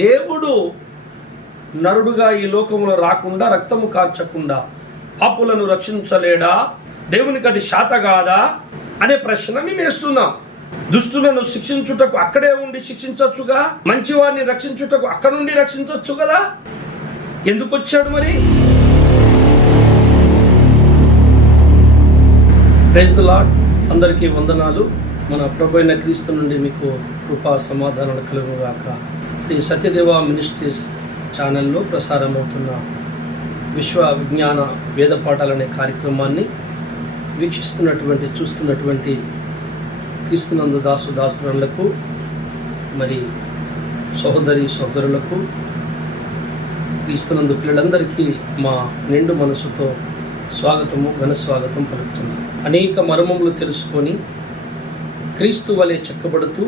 దేవుడు నరుడుగా ఈ లోకంలో రాకుండా రక్తము కార్చకుండా పాపులను రక్షించలేడా? దేవునికి అది శాత కాదా అనే ప్రశ్న మేము వేస్తున్నాం. దుష్టులను శిక్షించుటకు అక్కడే ఉండి శిక్షించవచ్చుగా, మంచివారిని రక్షించుటకు అక్కడ నుండి రక్షించవచ్చు కదా. ఎందుకు వచ్చాడు మరి? Praise the lord. అందరికీ వందనాలు. మన ప్రభువైన క్రీస్తు నుండి మీకు కృపా సమాధానాలు కలుగుగాక. శ్రీ సత్యదేవ మినిస్ట్రీస్ ఛానల్లో ప్రసారమవుతున్న విశ్వ విజ్ఞాన వేద పాఠాలనే కార్యక్రమాన్ని చూస్తున్నటువంటి క్రీస్తునందు దాసురాళ్లకు, మరి సహోదరులకు, క్రీస్తునందు పిల్లలందరికీ మా నిండు మనసుతో స్వాగతము, ఘన స్వాగతం పలుకుతున్నాం. అనేక మర్మములు తెలుసుకొని క్రీస్తు వలె చెక్కబడుతూ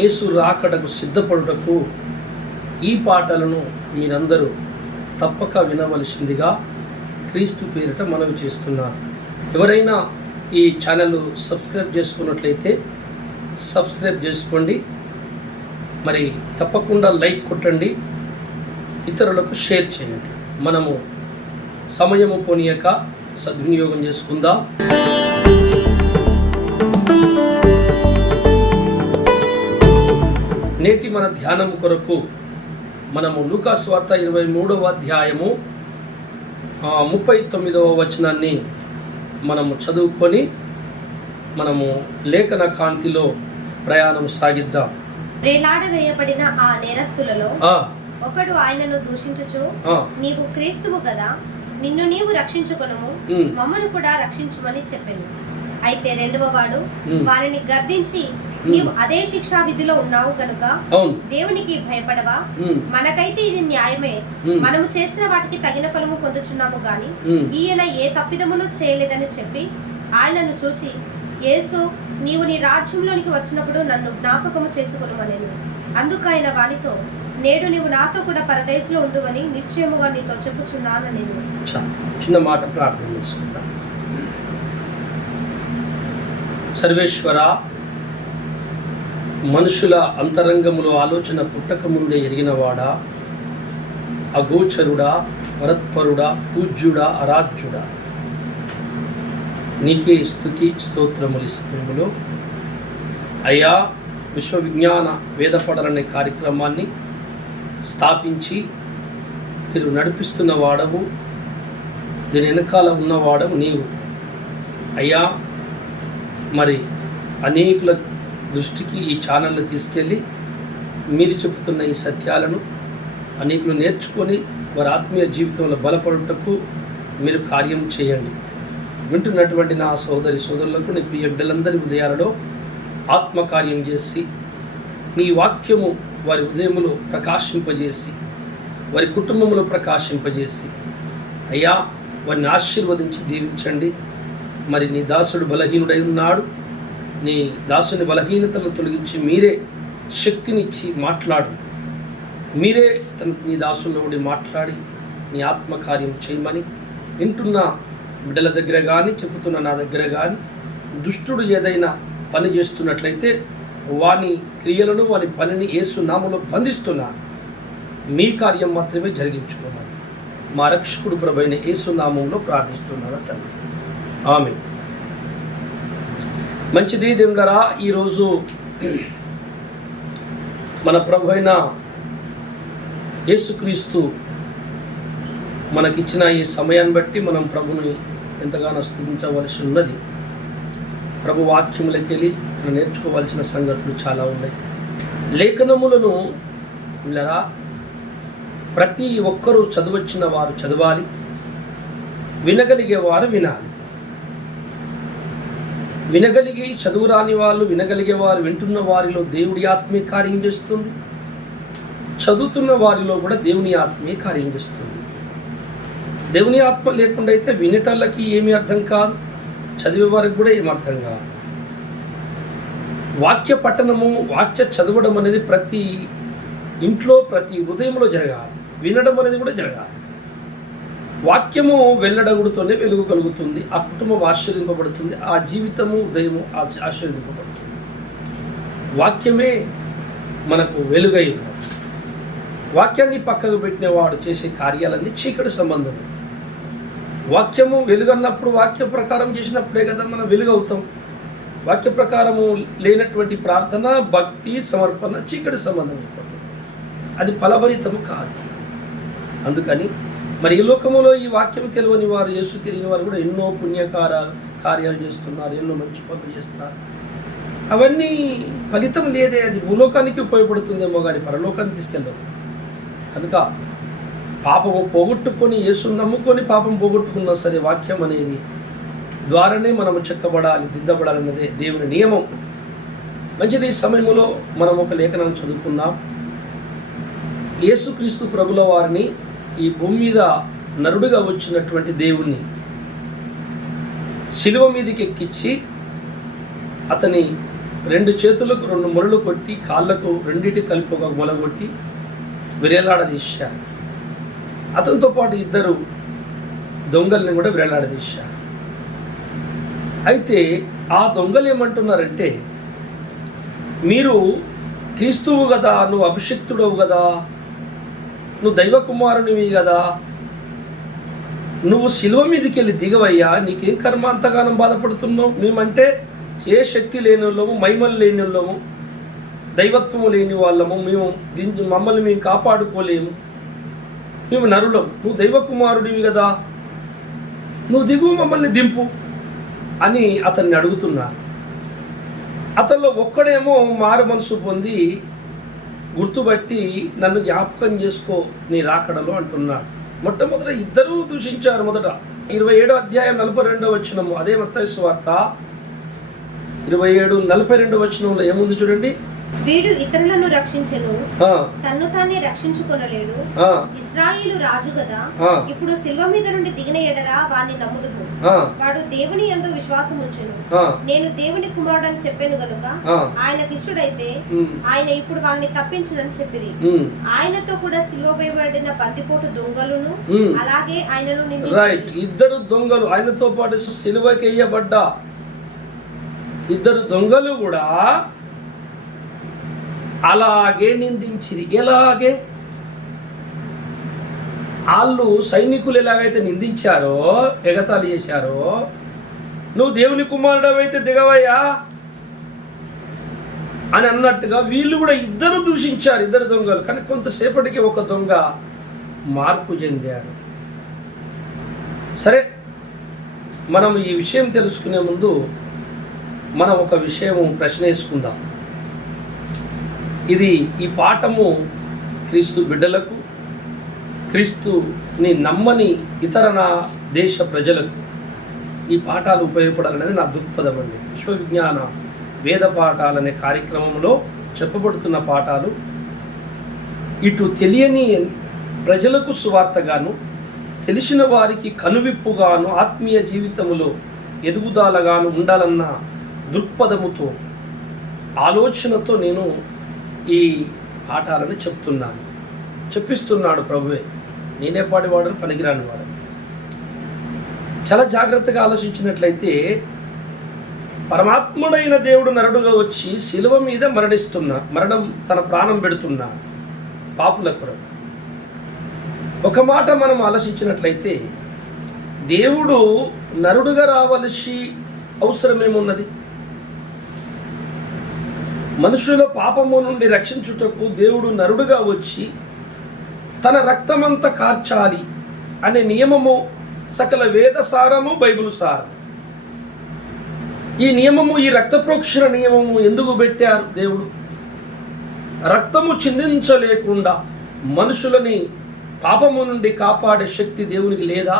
యేసు రాకడకు సిద్ధపడుటకు ఈ పాటలను మీరందరూ తప్పక వినవలసిందిగా క్రీస్తు పేరిట మనవి చేస్తున్నారు. ఎవరైనా ఈ ఛానల్ సబ్స్క్రైబ్ చేసుకున్నట్లయితే సబ్స్క్రైబ్ చేసుకోండి. మరి తప్పకుండా లైక్ కొట్టండి, ఇతరులకు షేర్ చేయండి. మనము సమయము పోనీయక సద్వినియోగం చేసుకుందాం. నేటి మన ధ్యానం కొరకు మనము లూకా సువార్త 23వ అధ్యాయము 39వ వచనాన్ని మనము చదువుకొని మనము లేఖన కాంతిలో ప్రయాణం సాగిద్దాం. వేలాడవేయబడిన ఆ నేరస్తులలో ఒకడు ఆయనను దూషించుచు, నీవు క్రీస్తువు కదా, నిన్ను నీవు రక్షించుకొనుము, మమ్మను కూడా రక్షించుమని చెప్పెను. అయితే రెండవ వాడు వారిని గద్దించి, నీవు అదే శిక్షా విధిలో ఉన్నావు కనుక దేవునికి భయపడవా? మనకైతే ఇది న్యాయమే, మనము చేసిన వాటికి తగిన ఫలము పొందుచున్నాము గాని ఈయన ఏ తప్పిదమును చేయలేదని చెప్పి ఆయనను చూచి, యేసు, నీవు నీ రాజ్యంలోనికి వచ్చినప్పుడు నన్ను జ్ఞాపకము చేసుకొనుమనెను. అందుకు ఆయన వానితో, నేడు నీవు నాతో కూడా పరదేశంలో ఉందువని నిశ్చయముగా నీతో చెప్పుచున్నాను. నేను చిన్న మాట ప్రార్థన చేసుకుంటా. సర్వేశ్వర, మనుషుల అంతరంగములో ఆలోచన పుట్టక ముందే ఎరిగినవాడా, అగోచరుడా, వరత్పరుడా, పూజ్యుడా, ఆరాధ్యుడా, నీకే స్తుతి స్తోత్రములు ఇస్తున్నాములు. అయ్యా, విశ్వవిజ్ఞాన వేదపడలనే కార్యక్రమాన్ని స్థాపించి మీరు నడిపిస్తున్న వాడవు, దీని వెనకాల ఉన్నవాడవు నీవు. అయ్యా, మరి అనేకుల దృష్టికి ఈ ఛానల్ని తీసుకెళ్ళి మీరు చెబుతున్న ఈ సత్యాలను అనేకులు నేర్చుకొని వారి ఆత్మీయ జీవితంలో బలపడుటకు మీరు కార్యం చేయండి. వింటున్నటువంటి నా సోదరులకు, నీ ప్రియ బిడ్డలందరి ఉదయాలలో ఆత్మకార్యం చేసి నీ వాక్యము వారి ఉదయములో ప్రకాశింపజేసి, వారి కుటుంబంలో ప్రకాశింపజేసి, అయ్యా వారిని ఆశీర్వదించి దీవించండి. మరి నీ దాసుడు బలహీనుడై ఉన్నాడు, నీ దాసుని బలహీనతలను తొలగించి మీరే శక్తినిచ్చి మాట్లాడు. మీరే నీ దాసుల్లో ఉండి మాట్లాడి నీ ఆత్మకార్యం చేయమని వింటున్న బిడ్డల దగ్గర కానీ, చెబుతున్న నా దగ్గర కానీ దుష్టుడు ఏదైనా పని చేస్తున్నట్లయితే వాని క్రియలను, వాని పనిని యేసు నామములో బంధిస్తున్నా. మీ కార్యం మాత్రమే జరిగించుకోమని మా రక్షకుడు ప్రభువైన యేసు నామములో ప్రార్థిస్తున్నాను తండ్రి. ఆమేన్. మంచిది దేవులారా, ఈరోజు మన ప్రభు అయిన యేసుక్రీస్తు మనకిచ్చిన ఈ సమయాన్ని బట్టి మనం ప్రభుని ఎంతగానో స్తుతించవలసి ఉన్నది. ప్రభు వాక్యములకి వెళ్ళి మనం నేర్చుకోవాల్సిన సంగతులు చాలా ఉన్నాయి. లేఖనములను వీళ్ళరా ప్రతి ఒక్కరూ చదవచ్చిన వారు చదవాలి, వినగలిగేవారు వినాలి. వినగలిగి చదువురాని వాళ్ళు, వినగలిగే వారు, వింటున్న వారిలో దేవుడి ఆత్మీయ కార్యం చేస్తుంది. చదువుతున్న వారిలో కూడా దేవుని ఆత్మీయ కార్యం చేస్తుంది. దేవుని ఆత్మ లేకుండా అయితే వినేటళ్ళకి ఏమీ అర్థం కాదు, చదివే వారికి కూడా ఏమి అర్థం కాదు. వాక్య పఠనము, వాక్య చదవడం అనేది ప్రతి ఇంట్లో, ప్రతి హృదయంలో జరగాలి. వినడం అనేది కూడా జరగాలి. వాక్యము వెల్లడగుడుతోనే వెలుగు కలుగుతుంది, ఆ కుటుంబం ఆశీర్వదింపబడుతుంది, ఆ జీవితము ఉదయము ఆశీర్వదింపబడుతుంది. వాక్యమే మనకు వెలుగై వాక్యాన్ని పక్కకు పెట్టిన వాడు చేసే కార్యాలన్నీ చీకటి సంబంధం. వాక్యము వెలుగన్నప్పుడు వాక్య ప్రకారం చేసినప్పుడే కదా మనం వెలుగు అవుతాం. వాక్య ప్రకారము లేనటువంటి ప్రార్థన, భక్తి, సమర్పణ చీకటి సంబంధం అయిపోతుంది. అది ఫలభరితము కాదు. అందుకని మరి ఈ లోకములో ఈ వాక్యం తెలియని వారు, యేసు తెలియని వారు కూడా ఎన్నో కార్యాలు చేస్తున్నారు, ఎన్నో మంచి పనులు చేస్తున్నారు. అవన్నీ ఫలితం లేదే. అది భూలోకానికి ఉపయోగపడుతుందేమో కానీ పరలోకానికి తీసుకెళ్ళవు. కనుక పాపము పోగొట్టుకొని, యేసును నమ్ముకొని పాపం పోగొట్టుకున్నా సరే వాక్యం అనేది ద్వారానే మనము చెక్కబడాలి, దిద్దబడాలన్నదే దేవుని నియమం. మంచిది. ఈ సమయంలో మనం ఒక లేఖనం చదువుకుందాం. యేసుక్రీస్తు ప్రభుల వారిని ఈ భూమి మీద నరుడుగా వచ్చినటువంటి దేవుణ్ణి శిలువ మీదకి ఎక్కించి అతని 2 చేతులకు 2 మొరలు కొట్టి, కాళ్ళకు రెండిటి కలిపి ఒక మొల కొట్టి విరేలాడదీశారు. అతనితో పాటు 2 దొంగల్ని కూడా విరేలాడదీశారు. అయితే ఆ దొంగలు ఏమంటున్నారంటే, మీరు క్రీస్తువు కదా, నువ్వు అభిషిక్తుడవు కదా, నువ్వు దైవ కుమారునివి కదా, నువ్వు శిలువ మీదకి వెళ్ళి దిగవయ్యా, నీకేం కర్మ అంతగానం బాధపడుతున్నావు? మేమంటే ఏ శక్తి లేని వాళ్ళము, మహిమలు లేని వాళ్ళము, దైవత్వము లేని వాళ్ళము, మమ్మల్ని మేము కాపాడుకోలేము, మేము నరులం, నువ్వు దైవ కుమారుడివి కదా, నువ్వు దిగు, మమ్మల్ని దింపు అని అతన్ని అడుగుతున్నారు. అతనిలో ఒక్కడేమో మారు మనసు పొంది గుర్తుబట్టి నన్ను జ్ఞాపకం చేసుకో నీ రాకడలో అంటున్నాడు. మొట్టమొదట 2 దూషించారు. మొదట 27వ అధ్యాయం 42వ వచనము, అదే మత్తయి సువార్త 27:42 వచనంలో ఏముంది చూడండి. వీడు ఇతరులను రక్షించెను, తన్ను తానే రక్షించుకొనలేడు. ఇశ్రాయేలు రాజు కదా, ఇప్పుడు శిల్వ మీద నుండి దిగిన ఎడల వాణ్ణి నమ్ముదుము. వాడు దేవుని యందు విశ్వాసం ఉంచెను. నేను దేవుని కుమారుడని చెప్పాను గనుక ఆయనకి ఇష్టడైతే ఆయన ఇప్పుడు వాళ్ళని తప్పించునని చెప్పిరి. ఆయనతో కూడా శిలువ వేయబడిన బందిపోటు దొంగలును అలాగే ఆయనను నిందించిరి. 2 దొంగలు ఆయనతో పాటు శిలువకి వేయబడ్డ 2 దొంగలు కూడా అలాగే నిందించిరి. ఎలాగే? వాళ్ళు సైనికులు ఎలాగైతే నిందించారో, ఎగతాళి చేశారో, నువ్వు దేవుని కుమారుడు అయితే దిగవయ్యా అని అన్నట్టుగా వీళ్ళు కూడా 2 దూషించారు, 2 దొంగలు. కానీ కొంతసేపటికి ఒక దొంగ మార్పు చెందాడు. సరే, మనం ఈ విషయం తెలుసుకునే ముందు మనం ఒక విషయం ప్రశ్న వేసుకుందాం. ఈ పాఠము క్రీస్తు బిడ్డలకు, క్రీస్తుని నమ్మని ఇతర దేశ ప్రజలకు ఈ పాఠాలు ఉపయోగపడాలనేది నా దృక్పథం అండి. విశ్వవిజ్ఞాన వేద పాఠాలనే కార్యక్రమంలో చెప్పబడుతున్న పాఠాలు ఇటు తెలియని ప్రజలకు సువార్తగాను, తెలిసిన వారికి కనువిప్పుగాను, ఆత్మీయ జీవితంలో ఎదుగుదలగాను ఉండాలన్న దృక్పథముతో, ఆలోచనతో నేను ఈ పాఠాలను చెప్పిస్తున్నాడు ప్రభువే. నేనే పాడివాడని పనికిరాని వాడు. చాలా జాగ్రత్తగా ఆలోచించినట్లయితే పరమాత్ముడైన దేవుడు నరుడుగా వచ్చి శిలువ మీద మరణం తన ప్రాణం పెడుతున్నా పాపులకు కూడా. ఒక మాట మనం ఆలోచించినట్లయితే దేవుడు నరుడుగా రావలసి అవసరమేమున్నది? మనుషుల పాపము నుండి రక్షించుటకు దేవుడు నరుడుగా వచ్చి తన రక్తమంతా కార్చాలి అనే నియమము సకల వేద సారము, బైబిల్ సారం. ఈ నియమము, ఈ రక్త ప్రోక్షణ నియమము ఎందుకు పెట్టారు దేవుడు? రక్తము చిందించలేకుండా మనుషులని పాపము నుండి కాపాడే శక్తి దేవునికి లేదా?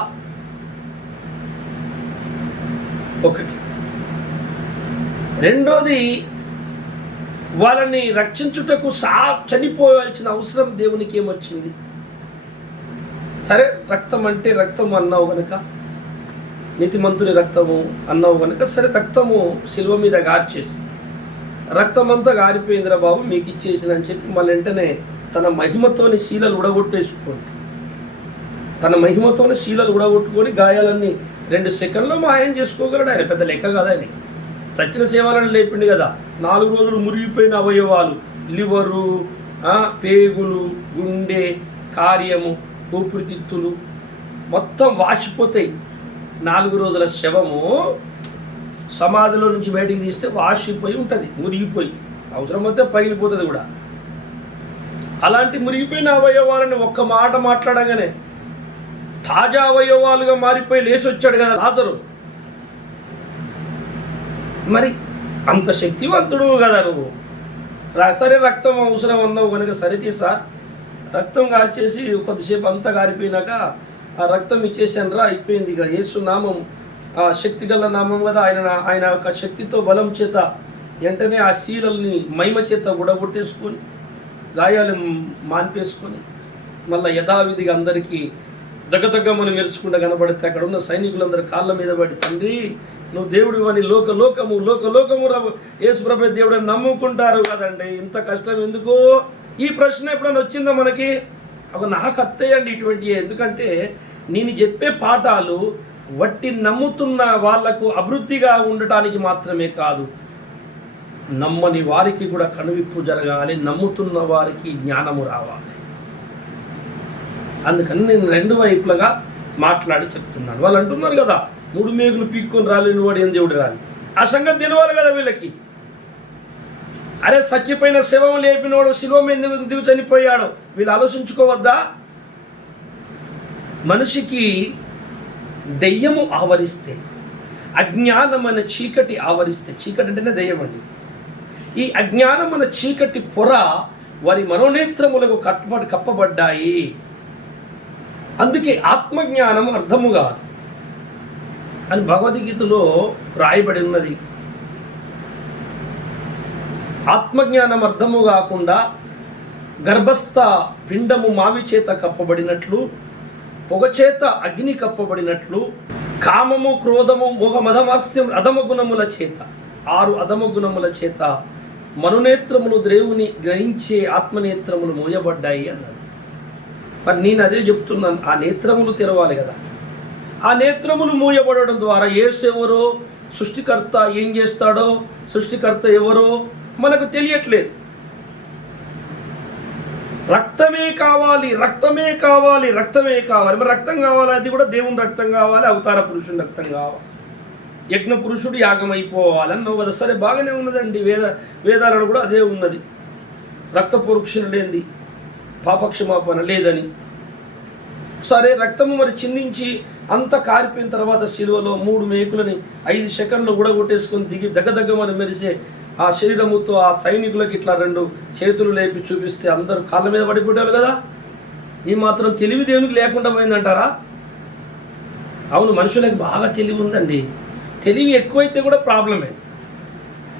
ఒకటి. రెండోది, వాళ్ళని రక్షించుటకు చనిపోవాల్సిన అవసరం దేవునికి ఏమొచ్చింది? సరే, రక్తం అంటే రక్తం అన్నావు కనుక, నీతిమంతుని రక్తము అన్నావు కనుక, సరే రక్తము శిలువ మీద గార్చేసి రక్తమంతా గారిపోయిందిరా బాబు మీకు ఇచ్చేసిన అని చెప్పి మళ్ళీ వెంటనే తన మహిమతోని శీలలు ఉడగొట్టుకొని గాయాలన్నీ 2 సెకండ్లో మాయం చేసుకోగలడు. ఆయన పెద్ద లెక్క కదా ఆయనకి. సచిన సేవలను లేపిండు కదా. 4 రోజులు మురిగిపోయిన అవయవాలు, లివరు, పేగులు, గుండె, కార్యము, ఊపిరితిత్తులు మొత్తం వాసిపోతాయి. 4 రోజుల శవము సమాధిలో నుంచి బయటికి తీస్తే వాసిపోయి ఉంటుంది, మురిగిపోయి, అవసరమైతే పగిలిపోతుంది కూడా. అలాంటి మురిగిపోయిన అవయవాలని ఒక్క మాట మాట్లాడగానే తాజా అవయవాలుగా మారిపోయి లేచి వచ్చాడు కదా లాజరు. మరి అంత శక్తివంతుడు కదా నువ్వు. సరే రక్తం అవసరం అన్నావు కనుక సరితీ సార్, రక్తం గార్చేసి కొద్దిసేపు అంతా గారిపోయినాక ఆ రక్తం ఇచ్చేసాను రా, అయిపోయింది. ఇక యేసు నామం ఆ శక్తి గల నామం కదా, ఆయన యొక్క శక్తితో బలం చేత వెంటనే ఆ శీలల్ని మహిమ చేత ఉడగొట్టేసుకొని గాయాలు మాన్పేసుకొని మళ్ళీ యథావిధిగా అందరికీ దగ్గమని మెరుచుకుండా కనబడితే అక్కడ ఉన్న సైనికులందరూ కాళ్ళ మీద పడి, తండ్రి నువ్వు దేవుడు అని లోకము యేసు ప్రభు దేవుడు అని నమ్ముకుంటారు కదండి. ఇంత కష్టం ఎందుకు? ఈ ప్రశ్న ఎప్పుడైనా వచ్చిందా మనకి? అవి నాకు అత్తయ్యండి ఇటువంటి. ఎందుకంటే నేను చెప్పే పాఠాలు వట్టి నమ్ముతున్న వాళ్లకు అభివృద్ధిగా ఉండటానికి మాత్రమే కాదు, నమ్మని వారికి కూడా కనువిప్పు జరగాలి, నమ్ముతున్న వారికి జ్ఞానము రావాలి. అందుకని నేను 2 వైపులుగా మాట్లాడి చెప్తున్నాను. వాళ్ళు అంటున్నారు కదా 3 మేకులు పీక్కొని రాలేని వాడు ఏం దేవుడు రాలి. ఆ సంగతి తెలియాలి కదా వీళ్ళకి. అరే చచ్చిపోయిన శవం లేపినోడు శిలువ మీద ఎందుకు చనిపోయాడు వీళ్ళు ఆలోచించుకోవద్దా? మనిషికి దెయ్యము ఆవరిస్తే, అజ్ఞానమైన చీకటి ఆవరిస్తే, చీకటి అంటేనే దెయ్యం అండి. ఈ అజ్ఞానమైన చీకటి పొర వారి మనోనేత్రములకు కప్పబడ్డాయి. అందుకే ఆత్మజ్ఞానం అర్థము కాదు అని భగవద్గీతలో రాయబడి ఉన్నది. ఆత్మజ్ఞానం అర్థము కాకుండా గర్భస్థ పిండము మావి చేత కప్పబడినట్లు, పొగచేత అగ్ని కప్పబడినట్లు, కామము, క్రోధము, మోహ, మదమాస్త్యం అధమ గుణముల చేత, 6 అధమ గుణముల చేత మనోనేత్రములు దేవుని గ్రహించే ఆత్మనేత్రములు మూయబడ్డాయి అన్నాడు. మరి నేను అదే చెప్తున్నాను, ఆ నేత్రములు తెరవాలి కదా. ఆ నేత్రములు మూయబడడం ద్వారా యేసు ఎవరో, సృష్టికర్త ఏం చేస్తాడో, సృష్టికర్త ఎవరో మనకు తెలియట్లేదు. రక్తమే కావాలి, రక్తమే కావాలి, రక్తమే కావాలి. మరి రక్తం కావాలి, అది కూడా దేవుని రక్తం కావాలి, అవతార పురుషుని రక్తం కావాలి, యజ్ఞ పురుషుడు యాగం అయిపోవాలన్నావు కదా. సరే బాగానే ఉన్నదండి, వేదాలను కూడా అదే ఉన్నది. రక్త పురుషుని లేనిది పాపక్షమాపణ లేదని. సరే రక్తము మరి చిందించి అంత కారిపోయిన తర్వాత శిలువలో 3 మేకులని 5 సెకండ్లు ఉడగొట్టేసుకొని దిగి దగ్గమని మెరిసే ఆ శరీరముతో ఆ సైనికులకి ఇట్లా 2 చేతులు లేపి చూపిస్తే అందరూ కాళ్ళ మీద పడిపోయారు కదా. ఈ మాత్రం తెలివి దేవునికి లేకుండా పోయిందంటారా? అవును, మనుషులకు బాగా తెలివి ఉందండి. తెలివి ఎక్కువైతే కూడా ప్రాబ్లమే.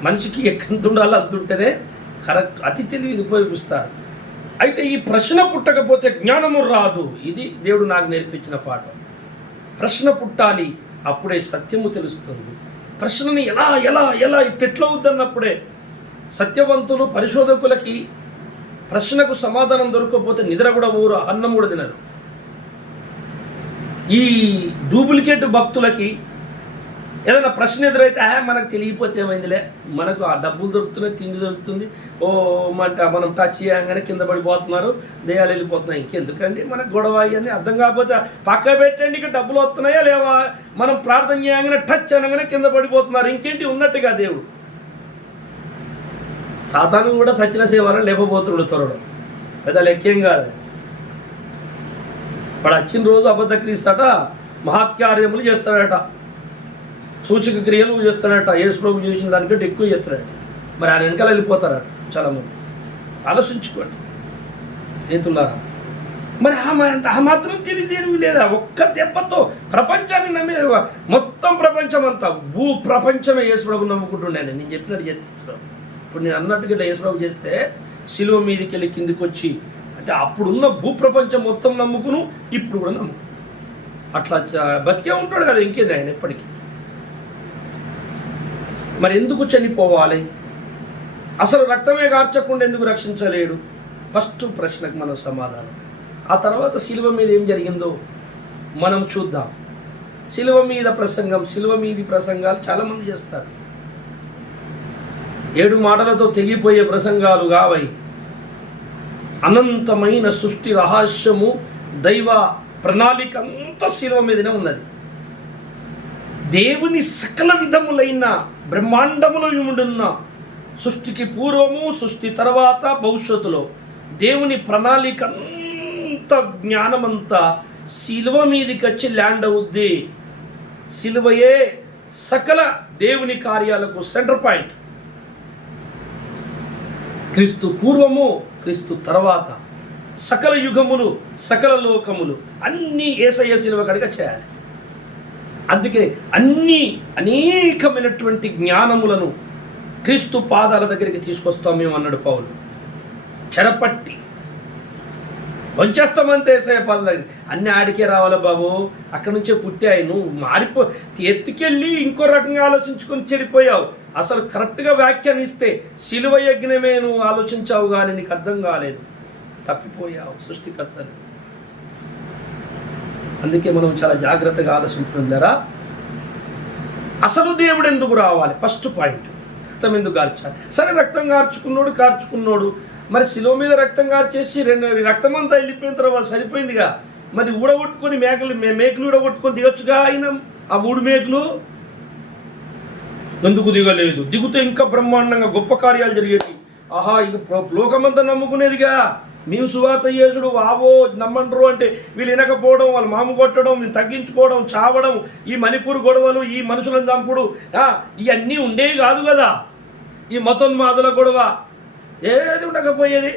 మనిషికి ఎంత ఉండాలో అంత ఉంటేనే కరెక్ట్. అతి తెలివి ఉపయోగిస్తారు. అయితే ఈ ప్రశ్న పుట్టకపోతే జ్ఞానము రాదు. ఇది దేవుడు నాకు నేర్పించిన పాఠం. ప్రశ్న పుట్టాలి, అప్పుడే సత్యము తెలుస్తుంది. ప్రశ్నని ఎలా ఇట్టెట్లా వద్దన్నప్పుడే సత్యవంతులు పరిశోధకులకి ప్రశ్నకు సమాధానం దొరకకపోతే నిద్ర కూడా ఊరు, అన్నం కూడా తినరు. ఈ డూప్లికేట్ భక్తులకి ఏదైనా ప్రశ్న ఎదురైతే మనకు తెలియకపోతే ఏమైందిలే, మనకు ఆ డబ్బులు దొరుకుతున్నాయి, తిండి దొరుకుతుంది, మనం టచ్ చేయగానే కింద పడిపోతున్నారు, దేయాలు వెళ్ళిపోతున్నాయి, ఇంకెందుకండి మనకు గొడవ అని అర్థం కాకపోతే పక్క పెట్టండి, ఇక డబ్బులు వస్తున్నాయా లేవా, మనం ప్రార్థన చేయగానే టచ్ అనగానే కింద పడిపోతున్నారు, ఇంకేంటి ఉన్నట్టుగా దేవుడు. సాతాను కూడా సచిన సేవలను లేపబోతున్నాడు త్వరలో, పెద్ద లెక్కేం కాదు. వాడు వచ్చిన రోజు అబద్ధ క్రీస్తట మహత్కార్యములు చేస్తాడట, సూచక క్రియలు చేస్తాడట, యేసు ప్రభు చేసిన దానికంటే ఎక్కువ చేస్తాడట. మరి ఆయన వెనకాల వెళ్ళిపోతారట చాలామంది. ఆలోచించుకోండి చేతులారా. మరి ఆ మాత్రం తెలియదేనివి లేదా? ఒక్క దెబ్బతో ప్రపంచాన్ని నమ్మే, మొత్తం ప్రపంచం అంతా, భూ ప్రపంచమే యేసు ప్రభు నమ్ముకుంటుండే. నేను చెప్పినట్టు చేస్తాను. ఇప్పుడు నేను అన్నట్టుగా యేసు ప్రభు చేస్తే శిలువ మీదకి వెళ్ళి కిందికి వచ్చి, అంటే అప్పుడున్న భూప్రపంచం మొత్తం నమ్ముకును, ఇప్పుడు కూడా నమ్ముకు, అట్లా బతికే ఉంటాడు కదా, ఇంకేంది ఆయన ఎప్పటికీ. మరి ఎందుకు చనిపోవాలి? అసలు రక్తమే కార్చకుండా ఎందుకు రక్షించలేడు? ఫస్ట్ ప్రశ్నకు మనం సమాధానం. ఆ తర్వాత శిలువ మీద ఏం జరిగిందో మనం చూద్దాం. శిలువ మీద ప్రసంగం, శిలువ మీది ప్రసంగాలు చాలామంది చేస్తారు. 7 మాటలతో తెగిపోయే ప్రసంగాలు కావై. అనంతమైన సృష్టి రహస్యము, దైవ ప్రణాళిక అంతా శిలువ మీదనే ఉన్నది. దేవుని సకల విధములైన బ్రహ్మాండములో ఉండున్న సృష్టికి పూర్వము, సృష్టి తర్వాత, భవిష్యత్తులో దేవుని ప్రణాళిక అంత జ్ఞానమంతా శిలువ మీదకి వచ్చి ల్యాండ్ అవుద్ది. శిలువయే సకల దేవుని కార్యాలకు సెంటర్ పాయింట్. క్రీస్తు పూర్వము, క్రీస్తు తర్వాత, సకల యుగములు, సకల లోకములు అన్నీ యేసయ్య శిలువ కడగ చేయాలి. అందుకే అనేకమైనటువంటి జ్ఞానములను క్రీస్తు పాదాల దగ్గరికి తీసుకొస్తాం మేము అన్నాడు పౌలు. చెరపట్టి వంచేస్తామంతే యేసయ్య పాదాల దగ్గర. అన్నీ ఆడికే రావాలా బాబు, అక్కడి నుంచే పుట్టాయి. నువ్వు ఎత్తుకెళ్ళి ఇంకో రకంగా ఆలోచించుకొని చెడిపోయావు. అసలు కరెక్ట్గా వ్యాఖ్యానిస్తే శిలువ యజ్ఞమే నువ్వు ఆలోచించావు, కానీ నీకు అర్థం కాలేదు, తప్పిపోయావు సృష్టికర్తను. అందుకే మనం చాలా జాగ్రత్తగా ఆలోచించడం ద్వారా అసలు దేవుడు ఎందుకు రావాలి, ఫస్ట్ పాయింట్. రక్తం ఎందుకు కార్చాలి? సరే, రక్తం కార్చుకున్నోడు మరి శిలువ మీద రక్తం కార్చేసి రక్తం అంతా వెళ్ళిపోయిన తర్వాత సరిపోయిందిగా. మరి ఊడగొట్టుకొని మేకులు ఊడగొట్టుకొని దిగొచ్చుగా. ఆయన ఆ 3 మేకులు ఎందుకు దిగలేదు? దిగుతే ఇంకా బ్రహ్మాండంగా గొప్ప కార్యాలు జరిగేవి. ఆహా, ఇక లోకమంతా నమ్ముకునేదిగా. మేము సువార్త యేసుడు వావో నమ్మండ్రు అంటే వీళ్ళు వినకపోవడం, వాళ్ళు మాము కొట్టడం, మేము తగ్గించుకోవడం, చావడం, ఈ మణిపూర్ గొడవలు, ఈ మనుషులను చంపుడు, ఇవన్నీ ఉండేవి కాదు కదా. ఈ మతోన్మాదుల గొడవ ఏది ఉండకపోయేది.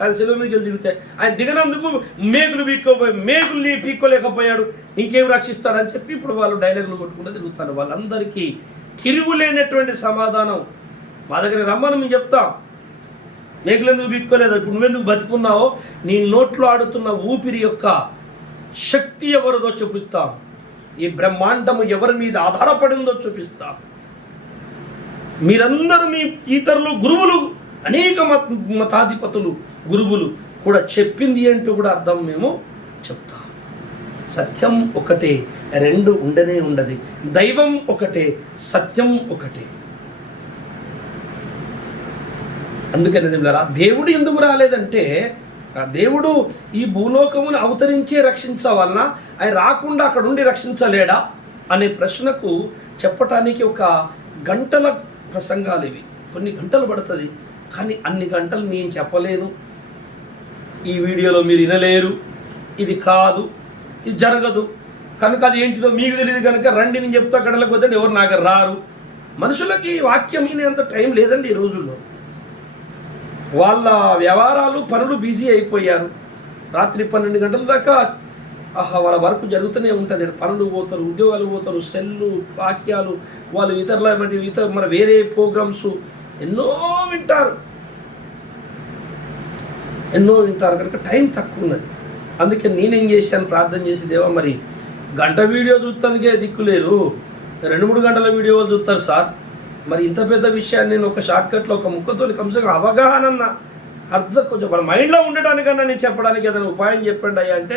ఆయన శిలువ మీదకి వెళ్ళి దిగితే ఆయన దిగనందుకు మేకులు పీక్కోలేకపోయాడు, ఇంకేం రక్షిస్తాడని చెప్పి ఇప్పుడు వాళ్ళు డైలాగులు కొట్టుకుంటూ తిరుగుతారు. వాళ్ళందరికీ తిరుగులేనటువంటి సమాధానం మా దగ్గర రమ్మని మేము చెప్తాం. మేకులు ఎందుకు పీక్కోలేదు, ఇప్పుడు నువ్వెందుకు బతుకున్నావో, నీ నోట్లో ఆడుతున్న ఊపిరి యొక్క శక్తి ఎవరిదో చూపిస్తాం. ఈ బ్రహ్మాండము ఎవరి మీద ఆధారపడిందో చూపిస్తాం. మీరందరూ మీ ఇతరులు గురువులు, అనేక మతాధిపతులు గురువులు కూడా చెప్పింది ఏంటో కూడా అర్థం మేము చెప్తాం. సత్యం ఒకటే, 2 ఉండనే ఉండదు. దైవం ఒకటే, సత్యం ఒకటే. అందుకని దేవుడు ఎందుకు రాలేదంటే, దేవుడు ఈ భూలోకమును అవతరించే రక్షించవలన ఆయన రాకుండా అక్కడ ఉండి రక్షించలేడా అనే ప్రశ్నకు చెప్పటానికి ఒక గంటల ప్రసంగాలు ఇవి. కొన్ని గంటలు పడుతుంది, కానీ అన్ని గంటలు నేను చెప్పలేను. ఈ వీడియోలో మీరు వినలేరు. ఇది కాదు, ఇది జరగదు కనుక అది ఏంటిదో మీకు తెలియదు కనుక రండి నేను చెప్తా గడలకు వద్దండి, ఎవరు నాకు రారు. మనుషులకి వాక్యం వినేంత టైం లేదండి ఈ రోజుల్లో. వాళ్ళ వ్యవహారాలు, పనులు బిజీ అయిపోయారు. రాత్రి 12 గంటల దాకా వాళ్ళ వర్క్ జరుగుతూనే ఉంటుంది. పనులు పోతారు, ఉద్యోగాలు పోతారు, సెల్లు, వాక్యాలు, వాళ్ళు ఇతర మన వేరే ప్రోగ్రామ్స్ ఎన్నో వింటారు కనుక టైం తక్కువ ఉన్నది. అందుకే నేనేం చేశాను, ప్రార్థన చేసి, దేవా మరి గంట వీడియో చూస్తానికే దిక్కులేరు, 2-3 గంటల వీడియోలు చూస్తారు సార్, మరి ఇంత పెద్ద విషయాన్ని నేను ఒక షార్ట్కట్లో ఒక ముక్కతో కంసంగా అవగాహన అర్థం కొంచెం మన మైండ్లో ఉండడానికన్నా నేను చెప్పడానికి ఏదైనా ఉపాయం చెప్పండి అయ్యా అంటే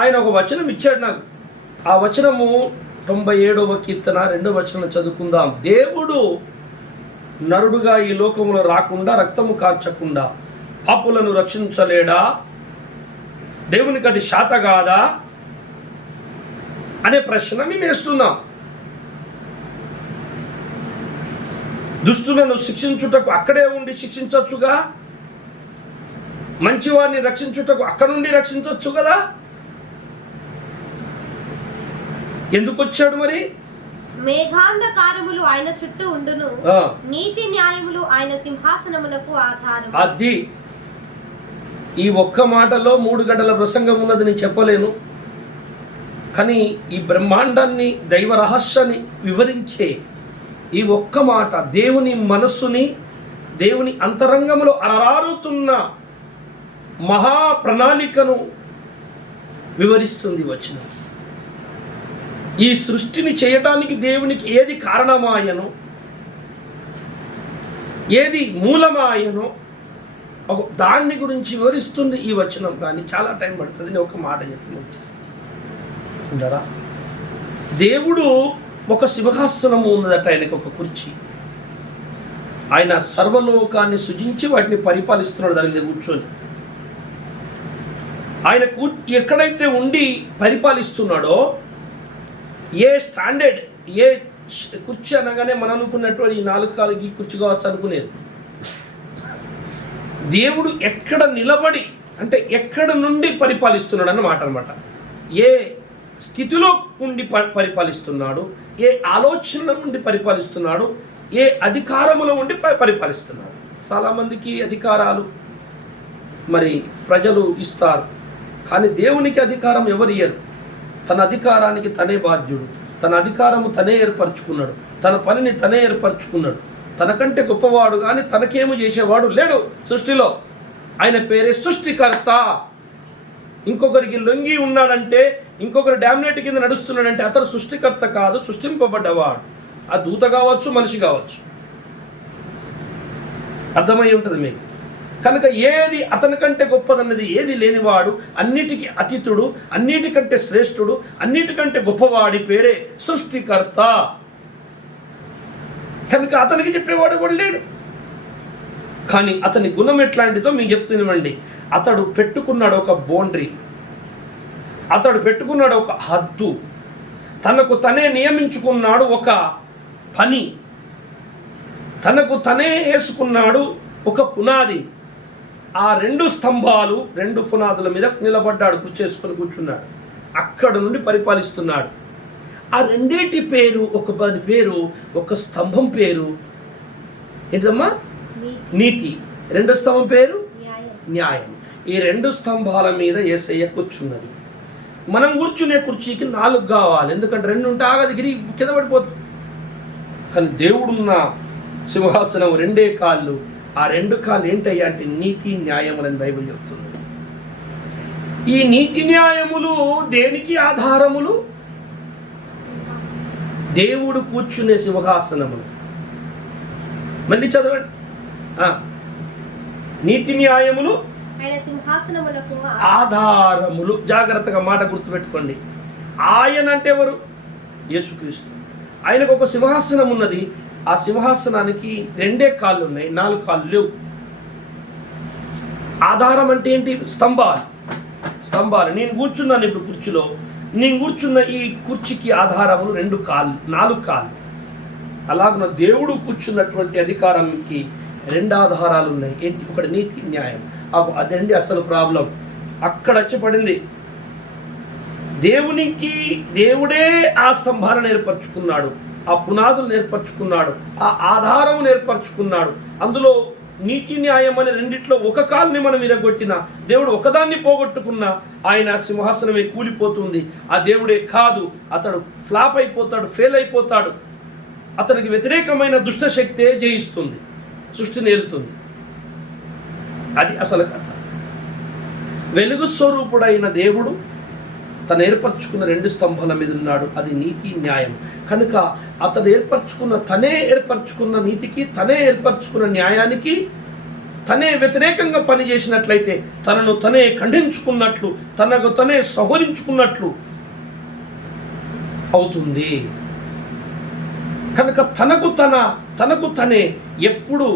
ఆయన ఒక వచనం ఇచ్చాడు నాకు. ఆ వచనము 97వ కీర్తన 2వ వచనం చదువుకుందాం. దేవుడు నరుడుగా ఈ లోకములో రాకుండా, రక్తము కార్చకుండా పాపులను రక్షించలేడా? దేవునికి అది శాత కాదా అనే ప్రశ్న మేము వేస్తున్నాం. దుష్టులను శిక్షించుటకు అక్కడే ఉండి శిక్షించవచ్చుగా, మంచివారిని రక్షించుటకు అక్కడ నుండి రక్షించవచ్చు కదా. ఎందుకు వచ్చాడు మరి? మేఘాంధకారములు ఆయన చుట్టూ ఉండును, నీతి న్యాయములు ఆయన సింహాసనమునకు ఆధారం. అది ఈ ఒక్క మాటలో 3 గంటల ప్రసంగం ఉన్నది నేను చెప్పలేను. కానీ ఈ బ్రహ్మాండాన్ని, దైవ రహస్యాన్ని వివరించే ఈ ఒక్క మాట దేవుని మనస్సుని, దేవుని అంతరంగంలో అలరారుతున్న మహా ప్రణాళికను వివరిస్తుంది వచనం. ఈ సృష్టిని చేయటానికి దేవునికి ఏది కారణమాయనో, ఏది మూలమాయనో దాన్ని గురించి వివరిస్తుంది ఈ వచనం. దాన్ని చాలా టైం పడుతుంది, నేను ఒక మాట చెప్పి వచ్చేస్తాను. దేవుడు ఒక సింహాసనము ఉన్నదట, ఆయనకు ఒక కుర్చీ. ఆయన సర్వలోకాన్ని సృజించి వాటిని పరిపాలిస్తున్నాడు దాని మీద కూర్చొని. ఆయన ఎక్కడైతే ఉండి పరిపాలిస్తున్నాడో, ఏ స్టాండర్డ్, ఏ కుర్చీ అనగానే మనం అనుకున్నటువంటి ఈ 4 కాళ్ళకి కుర్చీ కావచ్చు అనుకునేది. దేవుడు ఎక్కడ నిలబడి అంటే ఎక్కడ నుండి పరిపాలిస్తున్నాడు అన్నమాట. ఏ స్థితిలో ఉండి పరిపాలిస్తున్నాడు, ఏ ఆలోచనల నుండి పరిపాలిస్తున్నాడు, ఏ అధికారములో ఉండి పరిపాలిస్తున్నాడు. చాలామందికి అధికారాలు మరి ప్రజలు ఇస్తారు, కానీ దేవునికి అధికారం ఎవరు ఇయ్యరు. తన అధికారానికి తనే బాధ్యుడు, తన అధికారము తనే ఏర్పరచుకున్నాడు, తన పనిని తనే ఏర్పరచుకున్నాడు. తనకంటే గొప్పవాడు కానీ తనకేమో చేసేవాడు లేడు సృష్టిలో. ఆయన పేరే సృష్టికర్త. ఇంకొకరికి లొంగి ఉన్నాడంటే, ఇంకొకరు డామినేట్ కింద నడుస్తున్నాడంటే అతను సృష్టికర్త కాదు, సృష్టింపబడ్డవాడు. ఆ దూత కావచ్చు, మనిషి కావచ్చు. అర్థమై ఉంటుంది మీకు. కనుక ఏది అతని కంటే గొప్పదన్నది ఏది లేనివాడు, అన్నిటికీ అతీతుడు, అన్నిటికంటే శ్రేష్ఠుడు, అన్నిటికంటే గొప్పవాడి పేరే సృష్టికర్త. కనుక అతనికి చెప్పేవాడు కూడా లేడు. కానీ అతని గుణం ఎట్లాంటిదో మీకు చెప్తున్నామండి. అతడు పెట్టుకున్నాడు ఒక బౌండరీ, అతడు పెట్టుకున్నాడు ఒక హద్దు, తనకు తనే నియమించుకున్నాడు ఒక పని, తనకు తనే వేసుకున్నాడు ఒక పునాది. ఆ 2 స్తంభాలు 2 పునాదుల మీద నిలబడ్డాడు, కూర్చేసుకొని కూర్చున్నాడు. అక్కడ నుండి పరిపాలిస్తున్నాడు. ఆ రెండేటి పేరు, ఒక పేరు, ఒక స్తంభం పేరు ఏంటమ్మా? నీతి. 2 స్తంభం పేరు న్యాయం. ఈ 2 స్తంభాల మీద యేసయ్య కూర్చున్నది. మనం కూర్చునే కుర్చీకి 4 కావాలి, ఎందుకంటే 2 ఉంటే ఆగది గిరి కింద పడిపోతుంది. కానీ దేవుడున్న సింహాసనం 2 కాళ్ళు. ఆ 2 కాళ్ళు ఏంటయ్యా అంటే నీతి న్యాయములని బైబిల్ చెప్తుంది. ఈ నీతి న్యాయములు దేనికి ఆధారములు? దేవుడు కూర్చునే సింహాసనములు. మళ్ళీ చదవండి. నీతి న్యాయములు ఆధారములు. జాగ్రత్తగా మాట గుర్తుపెట్టుకోండి. ఆయన అంటే ఎవరు? యేసుక్రీస్తు. ఆయనకు ఒక సింహాసనం ఉన్నది. ఆ సింహాసనానికి 2 కాళ్ళు ఉన్నాయి, 4 కాళ్ళు లేవు. ఆధారం అంటే ఏంటి? స్తంభాలు. నేను కూర్చున్నాను ఇప్పుడు కుర్చీలో, నేను కూర్చున్న ఈ కుర్చీకి ఆధారములు 2 కాళ్ళు, 4 కాళ్ళు. అలాగే దేవుడు కూర్చున్నటువంటి అధికారంకి 2 ఆధారాలు ఉన్నాయి. ఏంటి? ఒకటి నీతి న్యాయం. అదండి అసలు ప్రాబ్లం. అక్కడ వచ్చి పడింది. దేవుడే ఆ స్తంభాలను ఏర్పరచుకున్నాడు, ఆ పునాదులను ఏర్పరచుకున్నాడు, ఆ ఆధారమును ఏర్పరచుకున్నాడు. అందులో నీతి న్యాయం అనే 2 ఒక కాలుని మనం విరగొట్టిన, దేవుడు ఒకదాన్ని పోగొట్టుకున్న ఆయన సింహాసనమే కూలిపోతుంది. ఆ దేవుడే కాదు, అతడు ఫ్లాప్ అయిపోతాడు, ఫెయిల్ అయిపోతాడు. అతనికి వ్యతిరేకమైన దుష్టశక్తే జయిస్తుంది, సృష్టిని ఏలుతుంది. అది అసలు కథ. వెలుగు స్వరూపుడైన దేవుడు తను ఏర్పరచుకున్న 2 స్తంభాల మీద ఉన్నాడు. అది నీతి న్యాయం. కనుక అతను తనే ఏర్పరచుకున్న నీతికి, తనే ఏర్పరచుకున్న న్యాయానికి తనే వ్యతిరేకంగా పనిచేసినట్లయితే తనను తనే ఖండించుకున్నట్లు, తనకు తనే సంహరించుకున్నట్లు అవుతుంది. కనుక తనకు తనే ఎప్పుడు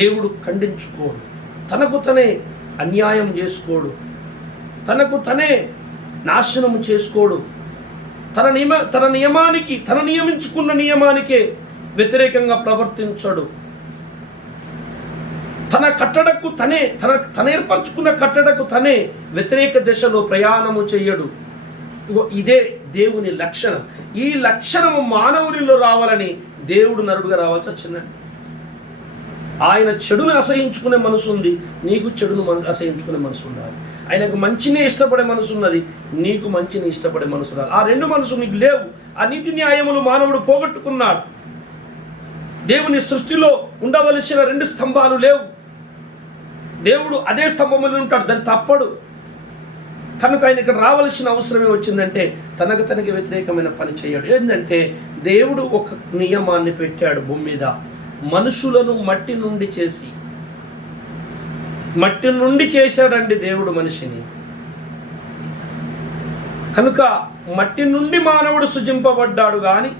దేవుడు ఖండించుకోడు, తనకు తనే అన్యాయం చేసుకోడు, తనకు తనే నాశనము చేసుకోడు. తన నియమించుకున్న నియమానికే వ్యతిరేకంగా ప్రవర్తించడు. తన కట్టడకు తన ఏర్పరచుకున్న కట్టడకు తనే వ్యతిరేక దిశలో ప్రయాణము చెయ్యడు. ఇదే దేవుని లక్షణం. ఈ లక్షణము మానవునిలో రావాలని దేవుడు నరుడుగా రావాల్సి వచ్చిందండి. ఆయన చెడును అసహించుకునే మనసు ఉంది, నీకు చెడును అసహించుకునే మనసు ఉండాలి. ఆయనకు మంచిని ఇష్టపడే మనసు ఉన్నది, నీకు మంచిని ఇష్టపడే మనసు ఉండాలి. ఆ 2 మనసు నీకు లేవు. ఆ నీతి న్యాయములు మానవుడు పోగొట్టుకున్నాడు. దేవుని సృష్టిలో ఉండవలసిన 2 స్తంభాలు లేవు. దేవుడు అదే స్తంభం మీద ఉంటాడు, దాన్ని తప్పడు. కనుక ఆయన ఇక్కడ రావాల్సిన అవసరమే వచ్చిందంటే తనకి వ్యతిరేకమైన పని చేయడు. ఏంటంటే దేవుడు ఒక నియమాన్ని పెట్టాడు భూమి మీద. మనుషులను మట్టి నుండి చేశాడండి దేవుడు మనిషిని. కనుక మట్టి నుండి మానవుడు సృజింపబడ్డాడు కానీ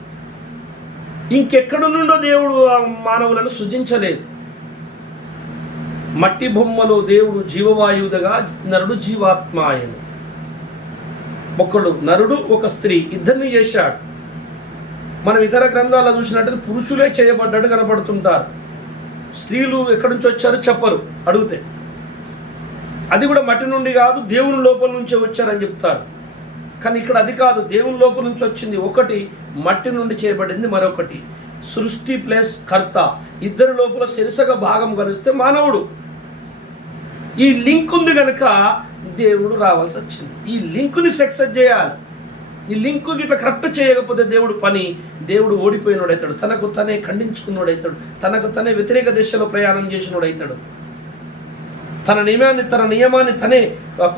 ఇంకెక్కడి నుండో దేవుడు మానవులను సృజించలేదు. మట్టి బొమ్మలో దేవుడు జీవవాయువుగా, నరుడు జీవాత్మ ఆయన. ఒకడు నరుడు, ఒక స్త్రీ, ఇద్దరిని చేశాడు. మనం ఇతర గ్రంథాల్లో చూసినట్టు పురుషులే చేయబడ్డాడు కనపడుతుంటారు. స్త్రీలు ఎక్కడి నుంచి వచ్చారో చెప్పరు అడిగితే. అది కూడా మట్టి నుండి కాదు, దేవుని లోపల నుంచే వచ్చారని చెప్తారు. కానీ ఇక్కడ అది కాదు, దేవుని లోపల నుంచి వచ్చింది. ఒకటి మట్టి నుండి చేయబడింది, మరొకటి సృష్టి ప్లస్ కర్త. ఇద్దరి లోపల శిరసగా భాగం కలిస్తే మానవుడు. ఈ లింక్ ఉంది కనుక దేవుడు రావాల్సి వచ్చింది. ఈ లింకుని సక్సెస్ చేయాలి. ఈ లింకు ఇట్లా కరెక్ట్ చేయకపోతే దేవుడు పని, దేవుడు ఓడిపోయినోడు అవుతాడు, తనకు తనే ఖండించుకున్నోడు అవుతాడు, తనకు తనే వ్యతిరేక దిశలో ప్రయాణం చేసినోడు అవుతాడు, తన నియమాన్ని తనే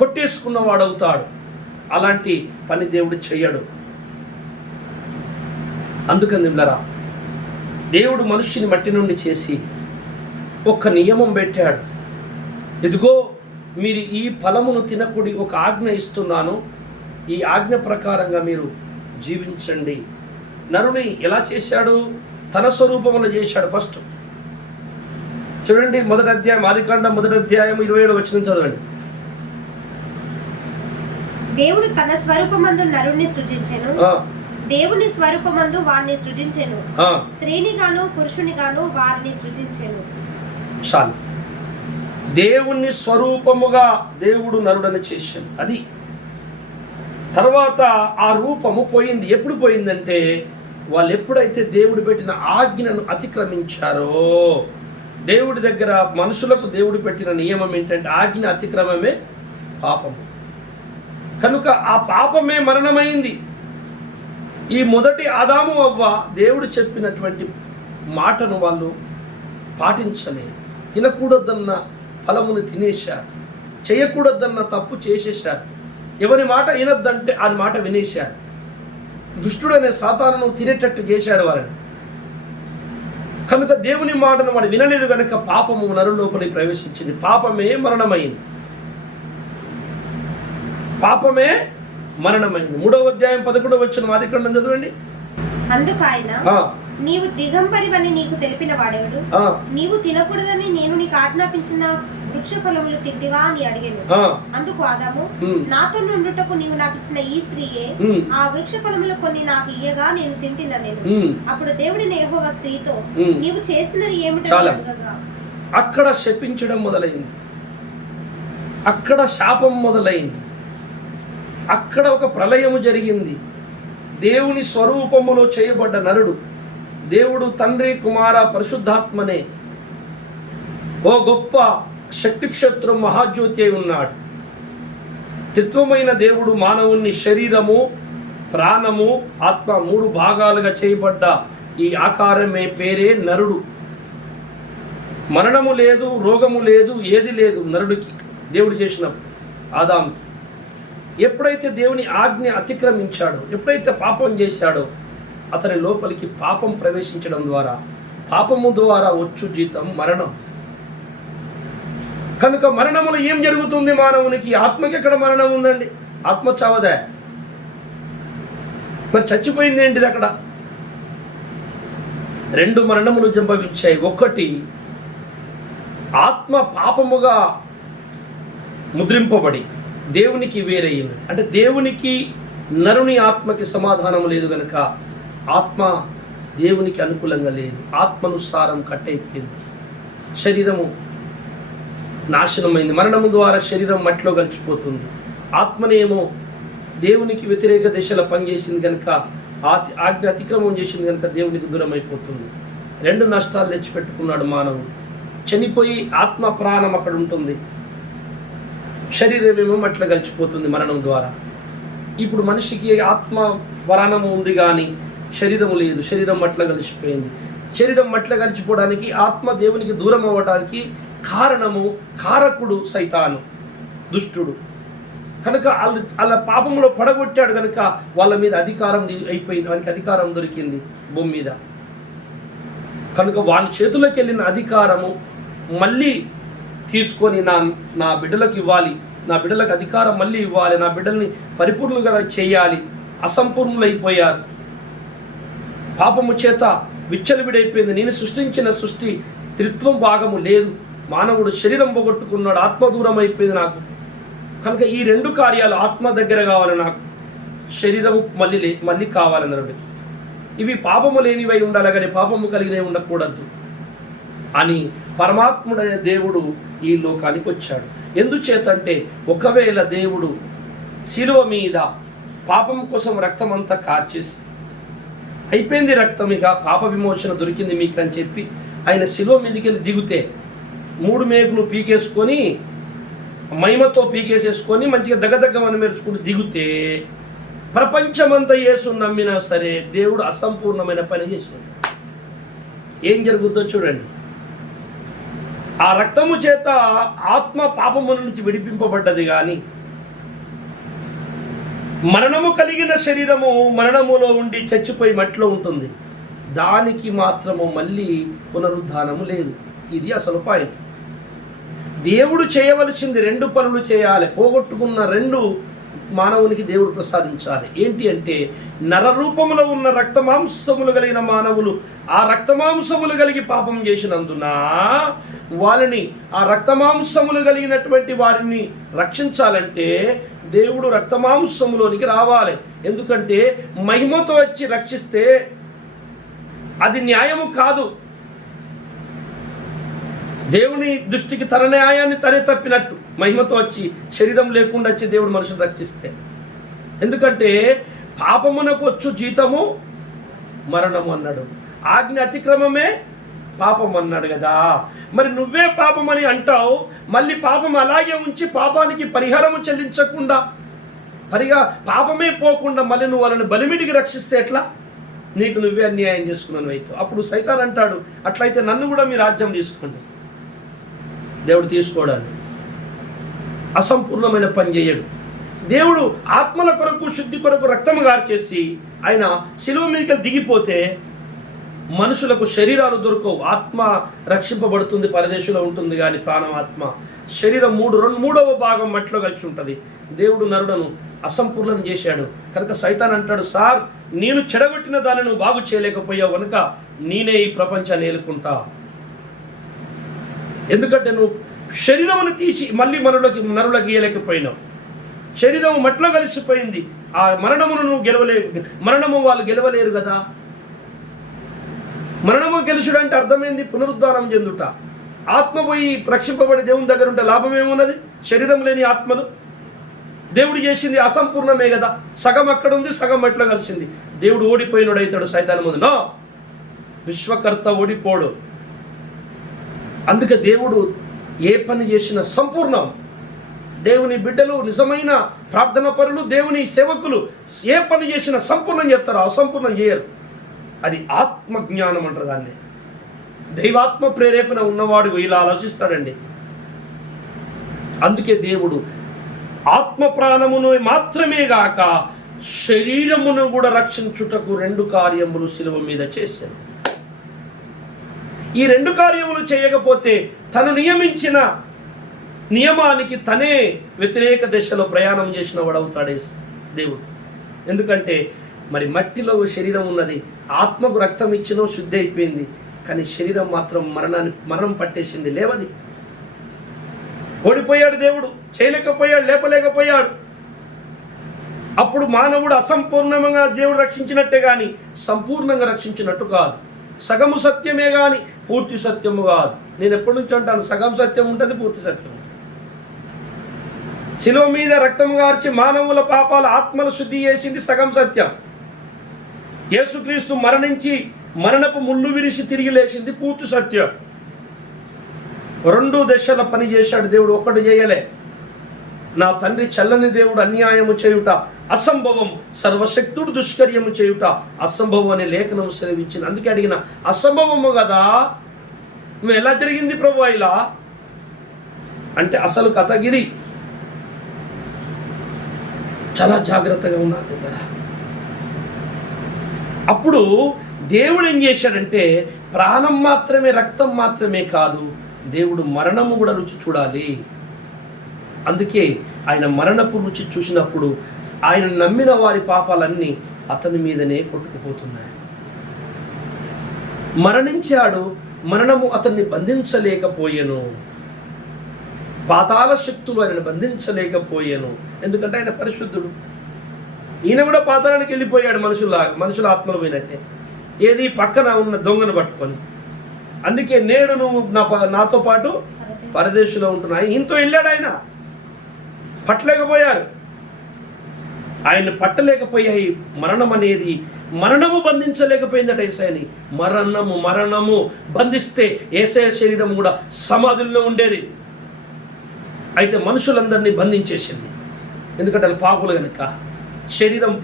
కొట్టేసుకున్నవాడు అవుతాడు. అలాంటి పని దేవుడు చెయ్యడు. అందుకని నిమ్మలరా, దేవుడు మనుష్యుని మట్టి నుండి చేసి ఒక నియమం పెట్టాడు. ఇదిగో మీరు ఈ ఫలమును తినకుడి, ఒక ఆజ్ఞ ఇస్తున్నాను, ఈ ఆజ్ఞ ప్రకారంగా మీరు జీవించండి. నరుని ఎలా చేశాడు? తన స్వరూపములో చేశాడు. ఫస్ట్ చూడండి, మొదటి అధ్యాయం, ఆదికాండం 1వ అధ్యాయం 27వ వచనం చదవండి. దేవుడు తన స్వరూపమందు నరుణ్ణి సృజించెను, దేవుని స్వరూపమందు వారిని సృజించెను, స్త్రీని గాను పురుషుని గాను వారిని సృజించెను. చాలు. దేవుని స్వరూపముగా దేవుడు నరుడని చేశాడు. అది తర్వాత ఆ రూపము పోయింది. ఎప్పుడు పోయిందంటే, వాళ్ళు ఎప్పుడైతే దేవుడు పెట్టిన ఆజ్ఞను అతిక్రమించారో. దేవుడి దగ్గర మనుషులకు దేవుడు పెట్టిన నియమం ఏంటంటే, ఆజ్ఞ అతిక్రమమే పాపము. కనుక ఆ పాపమే మరణమైంది. ఈ మొదటి ఆదాము అవ్వ దేవుడు చెప్పినటువంటి మాటను వాళ్ళు పాటించలేదు. తినకూడదన్న ఫలమును తినేశారు, చేయకూడదన్న తప్పు చేసేశారు. ఎవరి మాట వినొద్దంటే ఆ మాట వినేశారు. దుష్టుడనే సాతానును తినేటట్టు చేశారు వారిని. కనుక దేవుని మాటను వాడు వినలేదు కనుక పాపము నరులోపలి ప్రవేశించింది. పాపమే మరణమైంది. పాపమే మరణమైంది. 3వ అధ్యాయం 11వ వచనం ఆదికాండం చదవండి. అందుకాయన, నీవు దిగంబరివని నీకు తెలిపిన వాడెవడు? నీవు తినకూడదని నేను నీకు ఆజ్ఞాపించిన వృక్ష ఫలములు తింటివా అని అడిగాను. అందుకు ఆదాము, నాతో నుండుటకు నీవు నాకు ఇచ్చిన ఈ స్త్రీయే ఆ వృక్ష ఫలములు కొన్ని నాకు ఇయ్యగా నేను తింటిననేను. అప్పుడు దేవుడిని యెహోవా స్త్రీతో, నీవు చేసినది ఏమిటో అడగగా. అక్కడ శపించడం మొదలైంది, అక్కడ శాపం మొదలైంది, అక్కడ ఒక ప్రళయము జరిగింది. దేవుని స్వరూపములో చేయబడ్డ నరుడు, దేవుడు తండ్రి కుమార పరిశుద్ధాత్మనే ఓ గొప్ప శక్తి క్షేత్రం మహాజ్యోతి అయి ఉన్నాడు. త్రిత్వమైన దేవుడు మానవుని శరీరము, ప్రాణము, ఆత్మ 3 భాగాలుగా చేయబడ్డ ఈ ఆకారమే పేరే నరుడు. మరణము లేదు, రోగము లేదు, ఏది లేదు నరుడికి దేవుడు చేసిన ఆదాముకి. ఎప్పుడైతే దేవుని ఆజ్ఞ అతిక్రమించాడో, ఎప్పుడైతే పాపం చేశాడో, అతని లోపలికి పాపం ప్రవేశించడం ద్వారా, పాపము ద్వారా వచ్చు జీతం మరణం. కనుక మరణములో ఏం జరుగుతుంది మానవునికి? ఆత్మకి ఎక్కడ మరణం ఉందండి? ఆత్మ చావదా? మరి చచ్చిపోయింది ఏంటిది? అక్కడ 2 మరణములు సంభవించాయి. ఒకటి, ఆత్మ పాపముగా ముద్రింపబడి దేవునికి వేరయ్యింది. అంటే దేవునికి నరుని ఆత్మకి సమాధానం లేదు కనుక ఆత్మ దేవునికి అనుకూలంగా లేదు. ఆత్మనుసారం కట్టయిపోయింది. శరీరము నాశనమైంది. మరణము ద్వారా శరీరం మట్టిలో కలిసిపోతుంది. ఆత్మనేమో దేవునికి వ్యతిరేక దిశలో పనిచేసింది కనుక, ఆజ్ఞ అతిక్రమం చేసింది కనుక దేవునికి దూరం అయిపోతుంది. 2 నష్టాలు తెచ్చిపెట్టుకున్నాడు మానవుడు. చనిపోయి ఆత్మ ప్రాణం అక్కడ ఉంటుంది, శరీరం ఏమో మట్టిలో కలిసిపోతుంది మరణం ద్వారా. ఇప్పుడు మనిషికి ఆత్మ ప్రాణము ఉంది కానీ శరీరము లేదు. శరీరం మట్టిలో కలిసిపోయింది. శరీరం మట్టిలో కలిసిపోవడానికి, ఆత్మ దేవునికి దూరం అవ్వడానికి కారకుడు సైతాను, దుష్టుడు. కనుక వాళ్ళ పాపంలో పడగొట్టాడు కనుక వాళ్ళ మీద అధికారం అయిపోయింది. వానికి అధికారం దొరికింది భూమి మీద. కనుక వాళ్ళ చేతుల్లోకి వెళ్ళిన అధికారము మళ్ళీ తీసుకొని నా బిడ్డలకు ఇవ్వాలి, నా బిడ్డలకు అధికారం మళ్ళీ ఇవ్వాలి, నా బిడ్డల్ని పరిపూర్ణంగా చేయాలి. అసంపూర్ణులైపోయారు. పాపము చేత విచ్చలవిడైపోయింది. నేను సృష్టించిన సృష్టి త్రిత్వం భాగము లేదు. మానవుడు శరీరం పోగొట్టుకున్నాడు, ఆత్మ దూరం అయిపోయింది నాకు. కనుక ఈ రెండు కార్యాలు, ఆత్మ దగ్గర కావాలి నాకు, శరీరం మళ్ళీ కావాలి నరుడికి. ఇవి పాపము లేనివై ఉండాలి కానీ పాపము కలిగినవి ఉండకూడదు అని పరమాత్ముడైన దేవుడు ఈ లోకానికి వచ్చాడు. ఎందుచేతంటే ఒకవేళ దేవుడు శిలువ మీద పాపం కోసం రక్తం అంతా కార్చేసి అయిపోయింది రక్తం, ఇక పాప విమోచన దొరికింది మీకు అని చెప్పి ఆయన శిలువ మీదకి వెళ్ళి దిగితే 3 మేకులు పీకేసుకొని మహిమతో పీకేసేసుకొని మంచిగా దగ్గమని మెరుచుకుంటూ దిగితే ప్రపంచమంతా యేసు నమ్మినా సరే దేవుడు అసంపూర్ణమైన పని చేశాడు. ఏం జరుగుతుందో చూడండి. ఆ రక్తము చేత ఆత్మ పాపము నుంచి విడిపింపబడ్డది కానీ మరణము కలిగిన శరీరము మరణములో ఉండి చచ్చిపోయి మట్టిలో ఉంటుంది. దానికి మాత్రము మళ్ళీ పునరుద్ధానము లేదు. ఇది అసలు పాయింట్. దేవుడు చేయవలసింది 2 పనులు చేయాలి. పోగొట్టుకున్న 2 మానవునికి దేవుడు ప్రసాదించాలి. ఏంటి అంటే నరరూపములో ఉన్న రక్తమాంసములు కలిగిన మానవులు ఆ రక్తమాంసములు కలిగి పాపం చేసినందున వాళ్ళని, ఆ రక్తమాంసములు కలిగినటువంటి వారిని రక్షించాలంటే దేవుడు రక్తమాంసములోనికి రావాలి. ఎందుకంటే మహిమతో వచ్చి రక్షిస్తే అది న్యాయము కాదు. దేవుని దృష్టికి తన న్యాయాన్ని తనే తప్పినట్టు మహిమతో వచ్చి శరీరం లేకుండా వచ్చి దేవుడు మనుషులు రక్షిస్తే. ఎందుకంటే పాపమునకు వచ్చు జీతము మరణము అన్నాడు. ఆజ్ఞ అతిక్రమమే పాపం అన్నాడు కదా. మరి నువ్వే పాపం అని అంటావు, మళ్ళీ పాపం అలాగే ఉంచి పాపానికి పరిహారము చెల్లించకుండా పాపమే పోకుండా మళ్ళీ నువ్వు వాళ్ళని బలిమిడికి రక్షిస్తే ఎట్లా? నీకు నువ్వే అన్యాయం చేసుకున్నాను అయితే. అప్పుడు సైతాన్ అంటాడు, అట్లయితే నన్ను కూడా మీ రాజ్యం తీసుకోండి. దేవుడు తీసుకోవడానికి అసంపూర్ణమైన పని చేయడు. దేవుడు ఆత్మల కొరకు శుద్ధి కొరకు రక్తము గార్చేసి ఆయన శిలువ మీదకి దిగిపోతే మనుషులకు శరీరాలు దొరకవు. ఆత్మ రక్షింపబడుతుంది, పరదేశంలో ఉంటుంది కానీ ప్రాణమాత్మ శరీరం మూడవ భాగం మట్టిలో కలిసి ఉంటుంది. దేవుడు నరుడను అసంపూర్ణం చేశాడు. కనుక సైతాన్ అంటాడు, సార్ నేను చెడగొట్టిన దాన్ని నువ్వు బాగు చేయలేకపోయావు కనుక నేనే ఈ ప్రపంచాన్ని ఏలుకుంటా. ఎందుకంటే నువ్వు శరీరమును తీసి మళ్ళీ నరులకు ఇయ్యలేకపోయినావు. శరీరం మట్టిలో కలిసిపోయింది. ఆ మరణమును నువ్వు మరణము వాళ్ళు గెలవలేరు కదా. మరణము గెలుచుడు అంటే అర్థమైంది పునరుద్ధానం చెందుట. ఆత్మ పోయి రక్షింపబడి దేవుని దగ్గర ఉంటే లాభం ఏమున్నది? శరీరం లేని ఆత్మలు దేవుడు చేసింది అసంపూర్ణమే కదా. సగం అక్కడ ఉంది, సగం మట్టిలో కలిసింది. దేవుడు ఓడిపోయినాడు అవుతాడు సైతాన్ ముందు. నో, విశ్వకర్త ఓడిపోడు. అందుకే దేవుడు ఏ పని చేసినా సంపూర్ణం. దేవుని బిడ్డలు, నిజమైన ప్రార్థన పరులు, దేవుని సేవకులు ఏ పని చేసినా సంపూర్ణం చేస్తారు, అసంపూర్ణం చేయరు. అది ఆత్మజ్ఞానం అంటారు దాన్ని. దైవాత్మ ప్రేరేపణ ఉన్నవాడు ఇలా ఆలోచిస్తాడండి. అందుకే దేవుడు ఆత్మ ప్రాణమును మాత్రమే గాక శరీరమును కూడా రక్షించుటకు 2 కార్యములు శిలువ మీద చేశాడు. ఈ 2 కార్యములు చేయకపోతే తను నియమించిన నియమానికి తనే వ్యతిరేక దిశలో ప్రయాణం చేసిన వాడవుతాడే దేవుడు. ఎందుకంటే మరి మట్టిలో శరీరం ఉన్నది, ఆత్మకు రక్తం ఇచ్చినో శుద్ధి అయిపోయింది, కానీ శరీరం మాత్రం మరణం పట్టేసింది, లేవది. ఓడిపోయాడు దేవుడు, చేయలేకపోయాడు, లేపలేకపోయాడు. అప్పుడు మానవుడు అసంపూర్ణంగా దేవుడు రక్షించినట్టే కానీ సంపూర్ణంగా రక్షించినట్టు కాదు. సగము సత్యమే కానీ పూర్తి సత్యము కాదు. నేను ఎప్పటి నుంచి అంటాను, సగం సత్యం ఉంటుంది, పూర్తి సత్యం ఉంటుంది. శిలువ మీద రక్తం గార్చి మానవుల పాపాల ఆత్మల శుద్ధి చేసింది సగం సత్యం. యేసుక్రీస్తు మరణించి మరణపు ముళ్ళు విరిసి తిరిగి లేచింది పూర్తి సత్యం. 2 దశల పని చేశాడు దేవుడు, ఒక్కటి చేయలే. నా తండ్రి చల్లని దేవుడు అన్యాయము చేయుట అసంభవం, సర్వశక్తుడు దుష్కర్యము చేయుట అసంభవం అనే లేఖనం సెలవించింది. అందుకే అడిగిన, అసంభవము కదా, నువ్వు ఎలా జరిగింది ప్రభు ఇలా అంటే అసలు కథగిరి. చాలా జాగ్రత్తగా ఉన్నది దగ్గర. అప్పుడు దేవుడు ఏం చేశాడంటే ప్రాణం మాత్రమే, రక్తం మాత్రమే కాదు, దేవుడు మరణము కూడా రుచి చూడాలి. అందుకే ఆయన మరణపు రుచి చూసినప్పుడు ఆయన నమ్మిన వారి పాపాలన్నీ అతని మీదనే కొట్టుకుపోతున్నాయి. మరణించాడు, మరణము అతన్ని బంధించలేకపోయెను. పాతాళ శక్తులు ఆయనను బంధించలేకపోయాను, ఎందుకంటే ఆయన పరిశుద్ధుడు. ఈయన కూడా పాతాళానికి వెళ్ళిపోయాడు మనుషుల ఆత్మలు పోయినట్టే, ఏది పక్కన ఉన్న దొంగను పట్టుకొని. అందుకే నేడు నువ్వు నాతో పాటు పరదేశంలో ఉంటున్నా, ఈయనతో వెళ్ళాడు. ఆయన పట్టలేకపోయారు, ఆయన పట్టలేకపోయాయి. మరణము బంధించలేకపోయిందట యేసయ్యని. మరణము బంధిస్తే యేసయ్య శరీరం కూడా సమాధుల్లో ఉండేది. అయితే మనుషులందరినీ బంధించేసింది, ఎందుకంటే వాళ్ళు పాపులు కనుక. శరీరం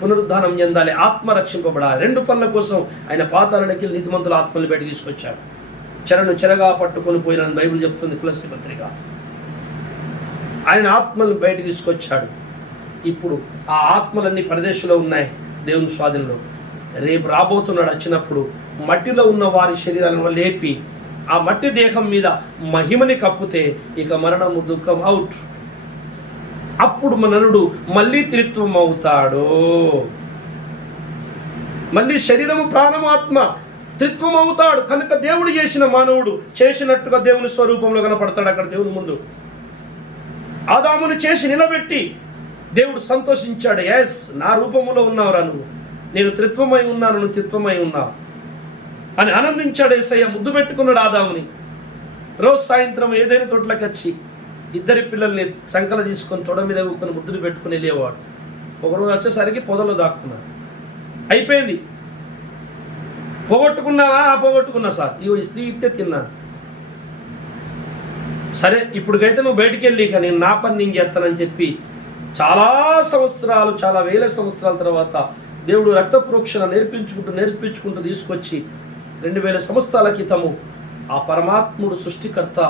పునరుద్ధానం చెందాలి, ఆత్మ రక్షింపబడాలి. 2 పనుల కోసం ఆయన పాతాళానికి నీతిమంతుల ఆత్మల్ని బయట తీసుకొచ్చాడు. చెరను చెరగా పట్టుకొని పోయిన బైబిల్ చెప్తుంది, తులసి పత్రిక. ఆయన ఆత్మల్ని బయట తీసుకొచ్చాడు. ఇప్పుడు ఆ ఆత్మలన్నీ పరదేశంలో ఉన్నాయి, దేవుని స్వాధీనంలో. రేపు రాబోతున్నాడు, వచ్చినప్పుడు మట్టిలో ఉన్న వారి శరీరాలను లేపి ఆ మట్టి దేహం మీద మహిమని కప్పితే ఇక మరణము, దుఃఖం అవుట్. అప్పుడు నరుడు మళ్ళీ త్రిత్వం అవుతాడు. మళ్ళీ శరీరము, ప్రాణము, ఆత్మ త్రిత్వం అవుతాడు. కనుక దేవుడు చేసిన మానవుడు చేసినట్టుగా దేవుని స్వరూపంలో కనపడతాడు అక్కడ దేవుని ముందు. ఆదామును చేసి నిలబెట్టి దేవుడు సంతోషించాడు. ఎస్, నా రూపంలో ఉన్నావురా నువ్వు, నేను త్రిత్వమై ఉన్నాను, నువ్వు త్రిత్వమై ఉన్నావు అని ఆనందించాడు యేసయ్య. ముద్దు పెట్టుకున్నాడు ఆదాముని. రోజు సాయంత్రం ఏదైనా తోటలోకి వచ్చి 2 పిల్లల్ని సంకల తీసుకొని తొడ మీద ఊకొని ముద్దులు పెట్టుకుని వెళ్ళేవాడు. ఒకరోజు వచ్చేసరికి పొదలో దాక్కున్నాడు. అయిపోయింది. పోగొట్టుకున్నావా? పోగొట్టుకున్నా సార్, ఇగో ఈ స్త్రీ ఇస్తే తిన్నాను. సరే, ఇప్పటికైతే నువ్వు బయటికి వెళ్ళి ఇక నేను నా పని నేను చేస్తానని చెప్పి చాలా సంవత్సరాలు, చాలా వేల సంవత్సరాల తర్వాత దేవుడు రక్త ప్రోక్షణ నేర్పించుకుంటూ తీసుకొచ్చి 2000 సంవత్సరాల క్రితము ఆ పరమాత్ముడు సృష్టికర్త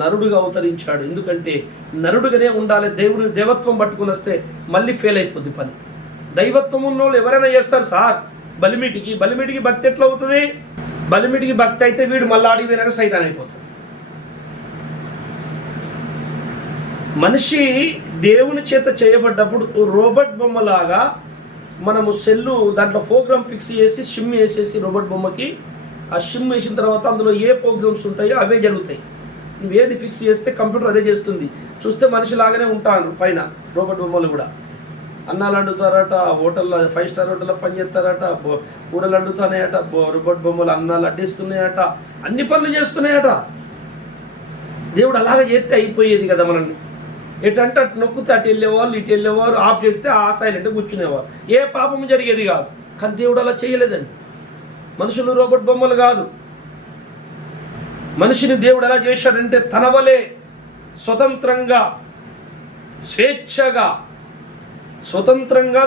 నరుడుగా అవతరించాడు. ఎందుకంటే నరుడుగానే ఉండాలి. దేవుని దేవత్వం పట్టుకుని వస్తే మళ్ళీ ఫెయిల్ అయిపోద్ది పని. దైవత్వం ఉన్నోళ్ళు ఎవరైనా చేస్తారు సార్. బలిమిటికి భక్తి ఎట్లా అవుతుంది? బలిమిటికి భక్తి అయితే వీడు మళ్ళీ ఆడికి వెనక సైతాన్ అయిపోతాడు. మనిషి దేవుని చేత చేయబడ్డప్పుడు రోబోట్ బొమ్మలాగా మనము సెల్లు దాంట్లో ప్రోగ్రామ్ ఫిక్స్ చేసి సిమ్ వేసేసి రోబోట్ బొమ్మకి ఆ సిమ్ వేసిన తర్వాత అందులో ఏ ప్రోగ్రామ్స్ ఉంటాయో అవే జరుగుతాయి. నువ్వు ఏది ఫిక్స్ చేస్తే కంప్యూటర్ అదే చేస్తుంది. చూస్తే మనిషిలాగానే ఉంటాను పైన రోబోట్ బొమ్మలు కూడా. అన్నాలు వండుతారట, హోటల్లో 5 స్టార్ హోటల్లో పనిచేస్తారట, కూరలు వండుతున్నాయట, రోబోట్ బొమ్మలు అన్నాలు అడ్డిస్తున్నాయట, అన్ని పనులు చేస్తున్నాయట. దేవుడు అలాగే చేస్తే అయిపోయేది కదా మనల్ని. ఎటంటే అటు నొక్కితే అటు వెళ్ళేవాళ్ళు, ఇటు వెళ్ళేవారు, ఆఫ్ చేస్తే ఆ సైలెంట్ కూర్చునేవారు, ఏ పాపం జరిగేది కాదు. కానీ దేవుడు అలా చేయలేదండి. మనుషులు రోబోట్ బొమ్మలు కాదు. మనిషిని దేవుడు ఎలా చేశాడంటే తన వలె స్వతంత్రంగా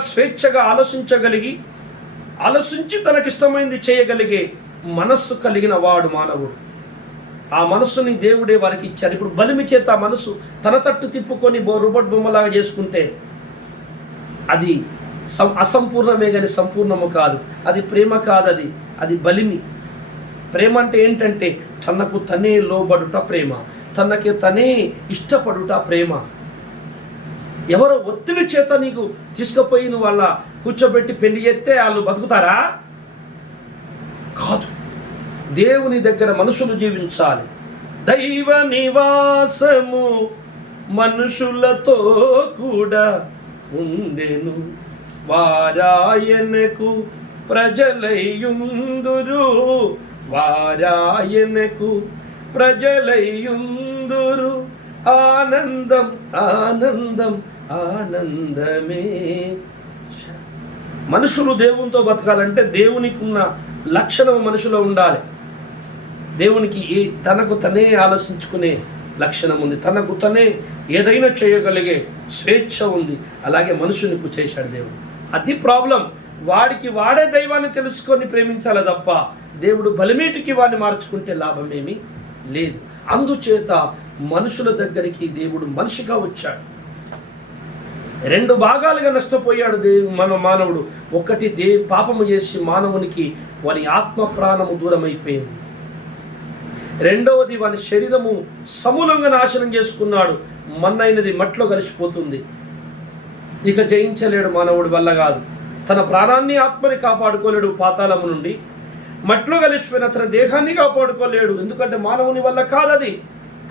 స్వేచ్ఛగా ఆలోచించి తనకిష్టమైంది చేయగలిగే మనస్సు కలిగిన వాడు మానవుడు. ఆ మనస్సుని దేవుడే వారికి ఇచ్చారు. ఇప్పుడు బలిమి చేత ఆ మనసు తన తట్టు తిప్పుకొని రోబోట్ బొమ్మలాగా చేసుకుంటే అది అసంపూర్ణమే కానీ సంపూర్ణము కాదు. అది ప్రేమ కాదు, అది బలిమి. ప్రేమ అంటే ఏంటంటే తనకు తనే లోబడుట ప్రేమ, తనకి తనే ఇష్టపడుట ప్రేమ. ఎవరో ఒత్తిడి చేత నీకు తీసుకుపోయి నువ్వు వాళ్ళ కూర్చోబెట్టి పెళ్లి చేస్తే వాళ్ళు బతుకుతారా? కాదు. దేవుని దగ్గర మనుషులు జీవించాలి. దైవ నివాసము మనుషులతో కూడా ఉండెను, వారాయనకు ప్రజలయుందురు ఆనందమే. మనుషులు దేవునితో బతకాలంటే దేవునికి ఉన్న లక్షణం మనుషులో ఉండాలి. దేవునికి తనకు తనే ఆలోచించుకునే లక్షణం ఉంది, తనకు తనే ఏదైనా చేయగలిగే స్వేచ్ఛ ఉంది. అలాగే మనుషునికి చేశాడు దేవుడు. అది ప్రాబ్లం. వాడికి వాడే దైవాన్ని తెలుసుకొని ప్రేమించాలి తప్ప దేవుడు బలిమీటికి వాడిని మార్చుకుంటే లాభమేమీ లేదు. అందుచేత మనుషుల దగ్గరికి దేవుడు మనిషిగా వచ్చాడు. 2 భాగాలుగా నష్టపోయాడు మానవుడు. ఒకటి పాపము చేసి మానవునికి వాని ఆత్మ ప్రాణము దూరమైపోయింది. రెండవది వాని శరీరము సమూలంగా నాశనం చేసుకున్నాడు. మన్నైనది మట్లో కలిసిపోతుంది. ఇక జయించలేడు, మానవుడి వల్ల కాదు. తన ప్రాణాన్ని ఆత్మని కాపాడుకోలేడు. పాతాళము నుండి మట్లో కలిసిపోయిన తన దేహాన్ని కాపాడుకోలేడు. ఎందుకంటే మానవుని వల్ల కాదది.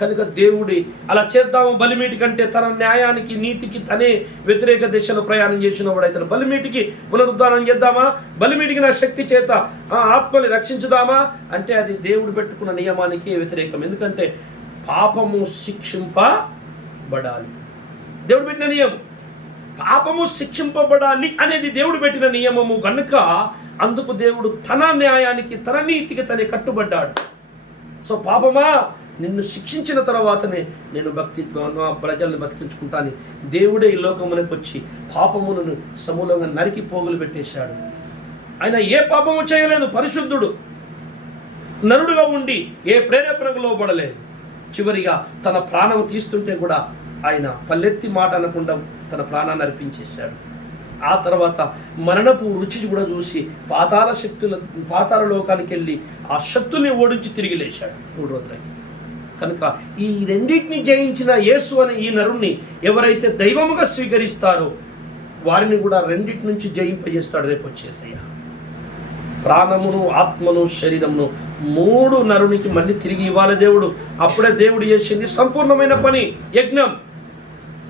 కనుక దేవుడి అలా చేద్దాము బలిమీటి కంటే తన న్యాయానికి నీతికి తనే వ్యతిరేక దిశలో ప్రయాణం చేసిన వాడు అయితే బలిమీటికి పునరుద్ధానం చేద్దామా, బలిమీటికి నా శక్తి చేత ఆత్మని రక్షించుదామా అంటే అది దేవుడు పెట్టుకున్న నియమానికి వ్యతిరేకం. ఎందుకంటే పాపము శిక్షింపబడాలి. దేవుడు పెట్టిన నియమం పాపము శిక్షింపబడాలి అనేది దేవుడు పెట్టిన నియమము కనుక అందుకు దేవుడు తన న్యాయానికి తన నీతికి తనే కట్టుబడ్డాడు. సో పాపమా నిన్ను శిక్షించిన తర్వాతనే నేను ప్రజల్ని బతికించుకుంటాను. దేవుడే ఈ లోకమునకు వచ్చి పాపములను సమూలంగా నరికి పోగులు పెట్టేశాడు. ఆయన ఏ పాపము చేయలేదు, పరిశుద్ధుడు, నరుడుగా ఉండి ఏ ప్రేరేపణకు లోబడలేదు. చివరిగా తన ప్రాణం తీస్తుంటే కూడా ఆయన పల్లెత్తి మాట అనకుండా తన ప్రాణాన్ని అర్పించేశాడు. ఆ తర్వాత మరణపు రుచి కూడా చూసి పాతాళ లోకానికి వెళ్ళి ఆ శక్తుల్ని ఓడించి తిరిగి లేచాడు 3 రోజులకి. కనుక ఈ రెండింటిని జయించిన యేసు అనే ఈ నరుణ్ణి ఎవరైతే దైవముగా స్వీకరిస్తారో వారిని కూడా రెండింటి నుంచి జయింపజేస్తాడు రేపు వచ్చేసయ్య. ప్రాణమును, ఆత్మను, శరీరమును 3 నరునికి మళ్ళీ తిరిగి ఇవ్వాలి దేవుడు. అప్పుడే దేవుడు చేసింది సంపూర్ణమైన పని, యజ్ఞం.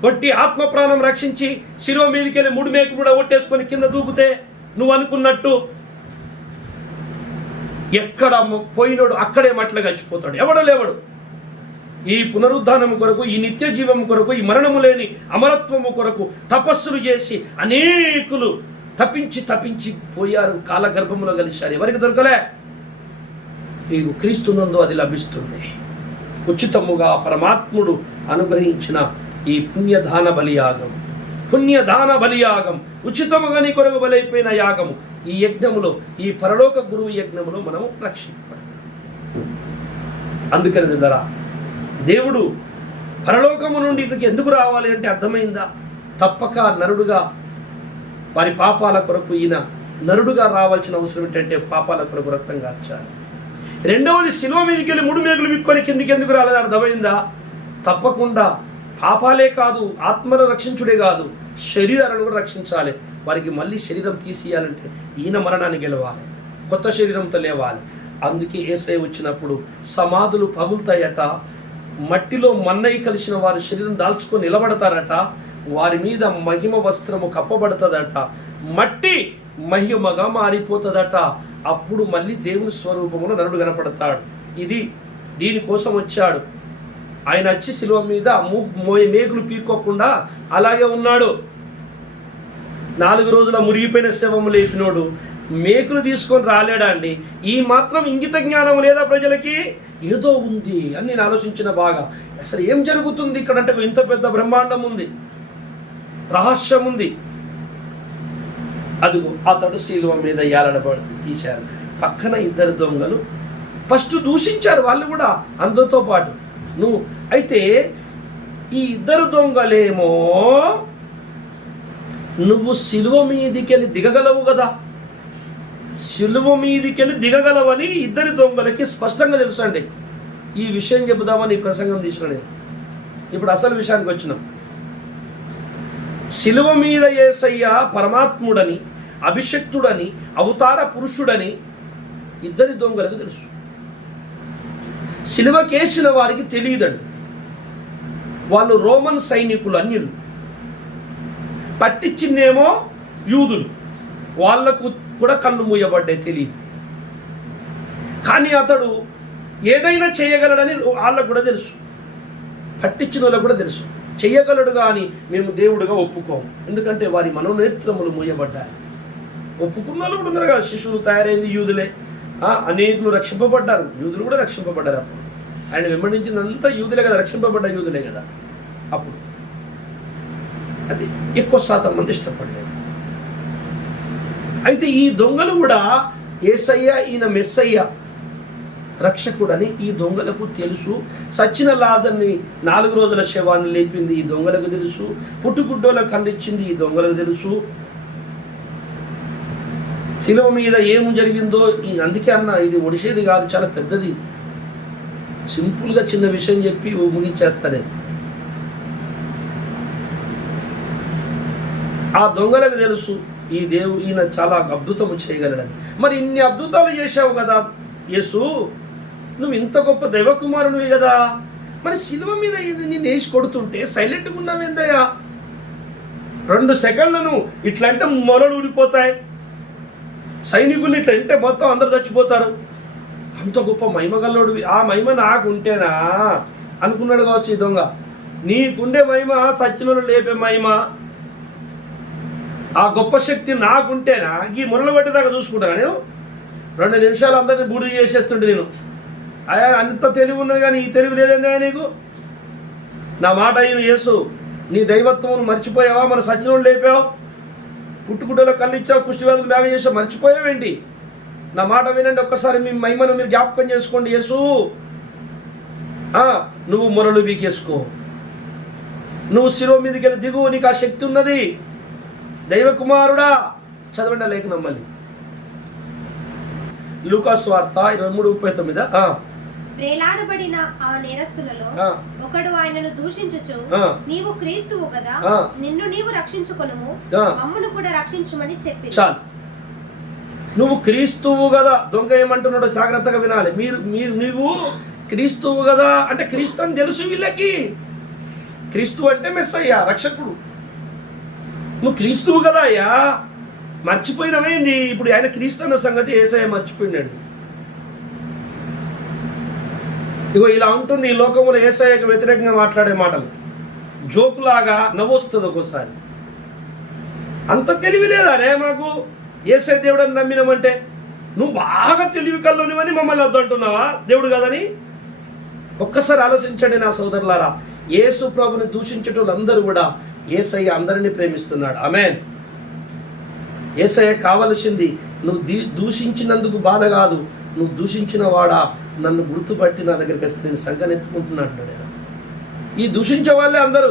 కొట్టి ఆత్మ ప్రాణం రక్షించి శిలువ మీదకి వెళ్ళి 3 మేకు కూడా ఒట్టేసుకొని కింద దూకితే నువ్వు అనుకున్నట్టు ఎక్కడ పోయినోడు అక్కడే మట్ల గడిచిపోతాడు, ఎవడో లేవడు. ఈ పునరుద్ధానము కొరకు, ఈ నిత్య జీవము కొరకు, ఈ మరణము లేని అమరత్వము కొరకు తపస్సులు చేసి అనేకులు తప్పించి పోయారు, కాలగర్భములో కలిశారు. ఎవరికి దొరకలే? ఈ క్రీస్తునందు అది లభిస్తుంది. ఉచితముగా పరమాత్ముడు అనుగ్రహించిన ఈ పుణ్యదాన బలియాగం ఉచితముగా నీ కొరకు బలైపోయిన యాగము, ఈ యజ్ఞములో, ఈ పరలోక గురువు యజ్ఞములో మనము రక్షింపబడాలి. అందుకని ద్వారా దేవుడు పరలోకము నుండి ఇక్కడికి ఎందుకు రావాలి అంటే అర్థమైందా? తప్పక నరుడుగా వారి పాపాల కొరకు ఈయన నరుడుగా రావాల్సిన అవసరం ఏంటంటే పాపాల కొరకు రక్తం కార్చాలి. రెండవది శిలువ మీదకి వెళ్ళి 3 మేకులు విక్కొని కిందికి ఎందుకు రాలేదు అర్థమైందా? తప్పకుండా పాపాలే కాదు, ఆత్మను రక్షించుడే కాదు, శరీరాలను కూడా రక్షించాలి. వారికి మళ్ళీ శరీరం తీసేయాలంటే ఈయన మరణాన్ని గెలవాలి, కొత్త శరీరంతో లేవాలి. అందుకే యేసయ్య వచ్చినప్పుడు సమాధులు పగులుతాయట, మట్టిలో మన్నయి కలిసిన వారి శరీరం దాల్చుకొని నిలబడతారట, వారి మీద మహిమ వస్త్రము కప్పబడుతుందట, మట్టి మహిమగా మారిపోతుందట. అప్పుడు మళ్ళీ దేవుని స్వరూపమును నరుడు కనపడతాడు. దీనికోసం వచ్చాడు ఆయన. వచ్చి శిలువ మీద మేకులు పీక్కోకుండా అలాగే ఉన్నాడు. 4 రోజుల మురిగిపోయిన శవము లేపినోడు మేకులు తీసుకొని రాలేడా అండి? ఈ మాత్రం ఇంగిత జ్ఞానం లేదా ప్రజలకి? ఏదో ఉంది అని నేను ఆలోచించిన బాగా. అసలు ఏం జరుగుతుంది ఇక్కడ అంటే ఇంత పెద్ద బ్రహ్మాండం ఉంది, రహస్యం ఉంది. అదిగో అతడు శిలువ మీద ఏలడబడి తీశారు. పక్కన 2 దొంగలు ఫస్ట్ దూషించారు వాళ్ళు కూడా అందరితో పాటు. అయితే ఈ 2 దొంగలేమో నువ్వు శిలువ మీదికెళ్ళి దిగగలవు కదా, శిలువ మీదికెళ్ళి దిగగలవని 2 దొంగలకి స్పష్టంగా తెలుసు అండి. ఈ విషయం చెబుదామని ఈ ప్రసంగం తీసిన నేను. ఇప్పుడు అసలు విషయానికి వచ్చినాం. శిలువ మీద యేసయ్య పరమాత్ముడని, అభిషక్తుడని, అవతార పురుషుడని 2 దొంగలకు తెలుసు. శిలువ కేసిన వారికి తెలియదండి. వాళ్ళు రోమన్ సైనికులు, అన్యులు. పట్టించిందేమో యూదులు, వాళ్లకు కూడా కళ్ళు మూయబడ్డాయి, తెలియదు. కానీ అతడు ఏదైనా చేయగలడని వాళ్ళకు కూడా తెలుసు, పట్టించిన వాళ్ళకు కూడా తెలుసు. చెయ్యగలడు కానీ మేము దేవుడుగా ఒప్పుకోము, ఎందుకంటే వారి మనోనేత్రములు మూయబడ్డాయి. ఒప్పుకున్న వాళ్ళు కూడా ఉన్నారు కదా, శిశువులు తయారైంది యూదులే, అనేకులు రక్షింపబడ్డారు, యూదులు కూడా రక్షింపబడ్డారు. అప్పుడు ఆయన వెంబడించినంతా యూదులే కదా, రక్షింపబడ్డ యూదులే కదా. అప్పుడు అది ఎక్కువ శాతం మంది ఇష్టపడలేదు. అయితే ఈ దొంగలు కూడా యేసయ్య ఈయన మెస్సయ్య రక్షకుడని ఈ దొంగలకు తెలుసు. సచ్చిన లాజర్ని 4 రోజుల శవాన్ని లేపింది ఈ దొంగలకు తెలుసు. పుట్టుగుడ్డోలకు ఖండించింది ఈ దొంగలకు తెలుసు. శిలువ మీద ఏం జరిగిందో అందుకే అన్న ఇది ఒడిసేది కాదు, చాలా పెద్దది. సింపుల్గా చిన్న విషయం చెప్పి ముగించేస్తానే. ఆ దొంగలకు తెలుసు ఈయన చాలా అద్భుతము చేయగలడని. మరి ఇన్ని అద్భుతాలు చేశావు కదా యేసు, నువ్వు ఇంత గొప్ప దైవకుమారునివి కదా, మరి శిలువ మీద ఇది నేను వేసి కొడుతుంటే సైలెంట్గా ఉన్నావేందయ్యా? 2 సెకండ్లను ఇట్లా అంటే మొరలు ఊడిపోతాయి, సైనికులు ఇట్లా అంటే మొత్తం అందరు చచ్చిపోతారు. అంత గొప్ప మహిమగల్లోడు, ఆ మహిమ నాకుంటేనా అనుకున్నాడు కావచ్చు ఈ దొంగ. నీకుండే మహిమ సచ్చినోళ్ళు లేపే మహిమ, ఆ గొప్ప శక్తి నాకుంటేనా ఈ మొరలు పట్టేదాకా చూసుకుంటాను నేను. 2 నిమిషాలు అందరినీ బూడిద చేసేస్తుంటే నేను. అయ్యా అంత తెలివి ఉన్నది కానీ ఈ తెలివి లేదేందా నీకు? నా మాట అయిన యేసు, నీ దైవత్వం మర్చిపోయావా? మన సచ్చినోళ్ళు లేపావు, పుట్టుకుట్టలో కళ్ళు ఇచ్చావు, కుష్టివ్యాధులు బ్యాగ చేసావు, మర్చిపోయావేంటి? నా మాట వినండి ఒక్కసారి, మీ మహిమను మీరు జ్ఞాపకం చేసుకోండి. యేసు నువ్వు మొరలు బీకేసుకో, నువ్వు శిరో మీదకి వెళ్ళి దిగు, నీకు ఆ శక్తి ఉన్నది. దైవ కుమారుడా, చదవండి ఆ లేఖనం మళ్ళీ. లూకాసు వార్త 23:39. వేలాడబడిన ఆ నేరస్తులలో ఒకడు ఆయనను దూషించుచు, నీవు క్రీస్తువు కదా, నిన్ను నీవు రక్షించుకొనుము, మమ్మును కూడా రక్షించుమని చెప్పి. చాలు, నువ్వు క్రీస్తువు కదా. దొంగ ఏమంటున్నాడో జాగ్రత్తగా వినాలి. నీవు క్రీస్తువు కదా అంటే క్రీస్తు అని తెలుసు వీళ్ళకి. క్రీస్తు అంటే మెస్సయ్య, రక్షకుడు. నువ్వు క్రీస్తువు కదా అయ్యా, మర్చిపోయినవేంది? ఇప్పుడు ఆయన క్రీస్తు అన్న సంగతి యేసయ్య మర్చిపోయినాడు. ఇగో ఇలా ఉంటుంది ఈ లోకంలో యేసయ్యకు వ్యతిరేకంగా మాట్లాడే మాటలు. జోకులాగా నవ్వొస్తుంది ఒక్కోసారి. అంత తెలివి లేదానే మాకు యేసయ్య దేవుడు అని నమ్మినామంటే? నువ్వు బాగా తెలివి కల్లోనివని మమ్మల్ని వద్దంటున్నావా దేవుడు కాదని? ఒక్కసారి ఆలోచించండి నా సోదరులారా. యేసు ప్రభుని దూషించేటోళ్ళందరూ కూడా యేసయ్య అందరినీ ప్రేమిస్తున్నాడు. ఆమేన్. యేసయ్య కావలసింది నువ్వు దూషించినందుకు బాధ కాదు, నువ్వు దూషించిన వాడా నన్ను గుర్తుపట్టి నా దగ్గరికి వస్తే నేను సంఘనెత్తుకుంటున్నాడు. ఈ దూషించే వాళ్ళే అందరూ.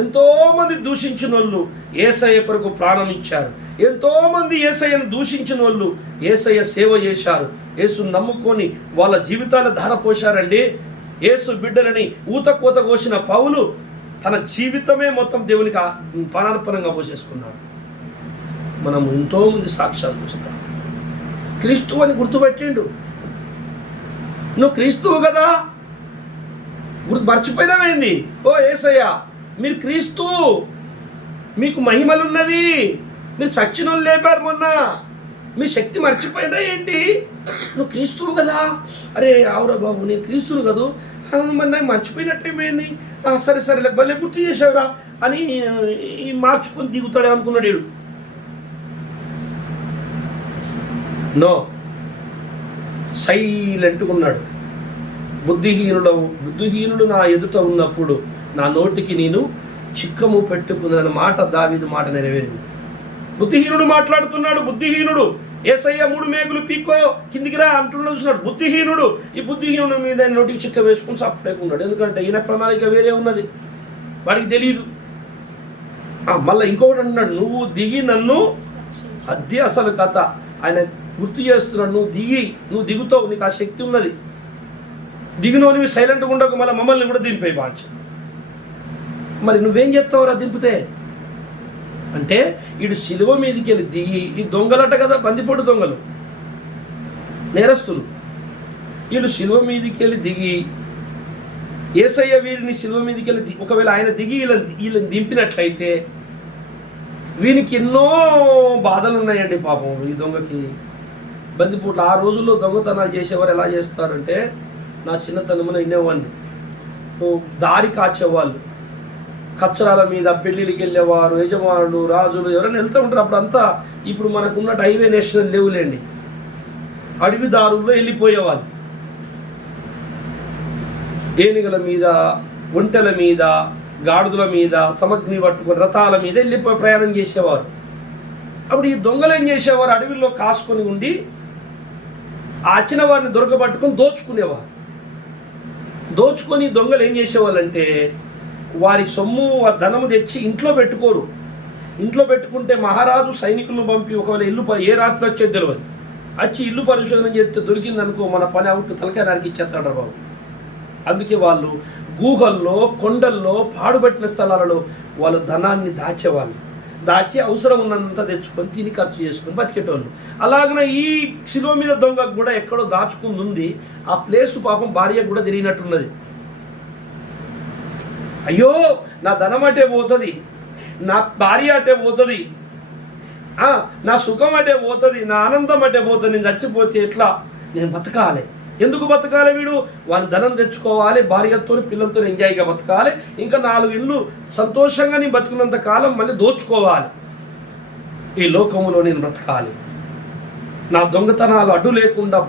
ఎంతోమంది దూషించిన వాళ్ళు యేసయ్య కొరకు ప్రాణం ఇచ్చారు. ఎంతోమంది యేసయ్యను దూషించిన వాళ్ళు యేసయ్య సేవ చేశారు. యేసును నమ్ముకొని వాళ్ళ జీవితాలు ధారపోశారండి. యేసు బిడ్డలని ఊతకోత కోసిన పౌలు తన జీవితమే మొత్తం దేవునికి ప్రాణార్పణంగా పోసేసుకున్నాడు. మనము ఎంతోమంది సాక్ష్యాలు చూస్తాం. క్రీస్తు అని గుర్తుపెట్టిండు. నువ్వు క్రీస్తువు కదా, మర్చిపోయినామైంది? ఓ యేసయ్య, మీరు క్రీస్తు, మీకు మహిమలున్నవి, మీరు సచ్చినోళ్ళు లేపారు మొన్న, మీ శక్తి మర్చిపోయినా ఏంటి? నువ్వు క్రీస్తువు కదా. అరే అవురా బాబు, నేను క్రీస్తును కదా, మరి నాకు మర్చిపోయినట్టేమైంది? సరే సరే భలే గుర్తు చేసావురా అని మార్చుకొని దిగుతాడే అనుకున్నాడు వీడు. నో, సైలెంట్గా ఉన్నాడు. బుద్ధిహీనుడు నా ఎదుట ఉన్నప్పుడు నా నోటికి నేను చిక్కము పెట్టుకున్న మాట దావీదు మాట నెరవేరింది. బుద్ధిహీనుడు మాట్లాడుతున్నాడు. బుద్ధిహీనుడు యేసయ్య 3 మేకులు పీక్కో కిందికి రా అంటున్నాడు. చూస్తున్నాడు బుద్ధిహీనుడు. ఈ బుద్ధిహీనుడు మీద నోటికి చిక్క వేసుకుని సప్పలేకున్నాడు. ఎందుకంటే ఈయన ప్రణాళిక వేరే ఉన్నది, వాడికి తెలియదు. మళ్ళీ ఇంకొకటి అంటున్నాడు, నువ్వు దిగి నన్ను, అదే అసలు కథ. ఆయన గుర్తు చేస్తున్నాడు, నువ్వు దిగుతావు, నీకు ఆ శక్తి ఉన్నది. దిగినో నువ్వు సైలెంట్గా ఉండకు, మళ్ళీ మమ్మల్ని కూడా దింపే బాంచ. మరి నువ్వేం చేస్తావురా దింపితే అంటే? వీడు శిలువ మీదకి వెళ్ళి దిగి, ఈ దొంగలట కదా, బందిపోటు దొంగలు, నేరస్తులు. వీళ్ళు శిలువ మీదకి వెళ్ళి దిగి, యేసయ్య వీరిని శిలువ మీదకి వెళ్ళి ఒకవేళ ఆయన దిగి వీళ్ళని దింపినట్లయితే వీనికి ఎన్నో బాధలు ఉన్నాయండి పాపం. ఈ దొంగకి బందిపోట్లు. ఆ రోజుల్లో దొంగతనాలు చేసేవారు ఎలా చేస్తారంటే, నా చిన్నతనమున వినేవాడిని, దారి కాచేవాళ్ళు, కచ్చరాల మీద పెళ్ళిళ్ళకి వెళ్ళేవారు, యజమానులు, రాజులు ఎవరైనా వెళ్తూ ఉంటారు. అప్పుడు అంతా ఇప్పుడు మనకున్న హైవే నేషనల్ లేవులేండి, అడవి దారుల్లో వెళ్ళిపోయేవాళ్ళు. ఏనుగుల మీద, ఒంటెల మీద, గాడిదల మీద, సమగ్ని పట్టుకుని రథాల మీద వెళ్ళిపోయి ప్రయాణం చేసేవారు. అప్పుడు ఈ దొంగలు ఏం చేసేవారు, అడవిలో కాసుకొని ఉండి ఆ వచ్చిన వారిని దొరకబట్టుకొని దోచుకునేవారు. దోచుకొని దొంగలు ఏం చేసేవాళ్ళంటే, వారి సొమ్ము ధనము తెచ్చి ఇంట్లో పెట్టుకోరు. ఇంట్లో పెట్టుకుంటే మహారాజు సైనికులను పంపి ఒకవేళ ఇల్లు ఏ రాత్రి వచ్చేది తెలియదు, వచ్చి ఇల్లు పరిశోధన చేస్తే దొరికిందనుకో మన పని అవుట్ తలకాయ నరికి ఇచ్చేస్తాడు బాబు. అందుకే వాళ్ళు గూహల్లో, కొండల్లో, పాడుబట్టిన స్థలాలలో వాళ్ళు ధనాన్ని దాచేవాళ్ళు. దాచి అవసరం ఉన్నంత తెచ్చుకొని తిని ఖర్చు చేసుకొని బతికేటోళ్ళు. అలాగనే ఈ శిలువ మీద దొంగకు కూడా ఎక్కడో దాచుకుంది ఉంది. ఆ ప్లేసు పాపం భార్యకు కూడా తిరిగినట్టున్నది. అయ్యో నా ధనం అంటే పోతుంది, నా భార్య అంటే పోతుంది, నా సుఖం అంటే పోతుంది, నా ఆనందం అంటే పోతుంది, నేను చచ్చిపోతే ఎట్లా, నేను బతకాలి. ఎందుకు బతకాలి? వీడు వాని ధనం తెచ్చుకోవాలి, భార్యతో పిల్లలతో ఎంజాయ్గా బతకాలి, ఇంకా 4 ఇళ్ళు సంతోషంగా నేను బతుకున్నంత కాలం మళ్ళీ దోచుకోవాలి, ఈ లోకములో నేను బ్రతకాలి, నా దొంగతనాలు అడ్డు లేకుండా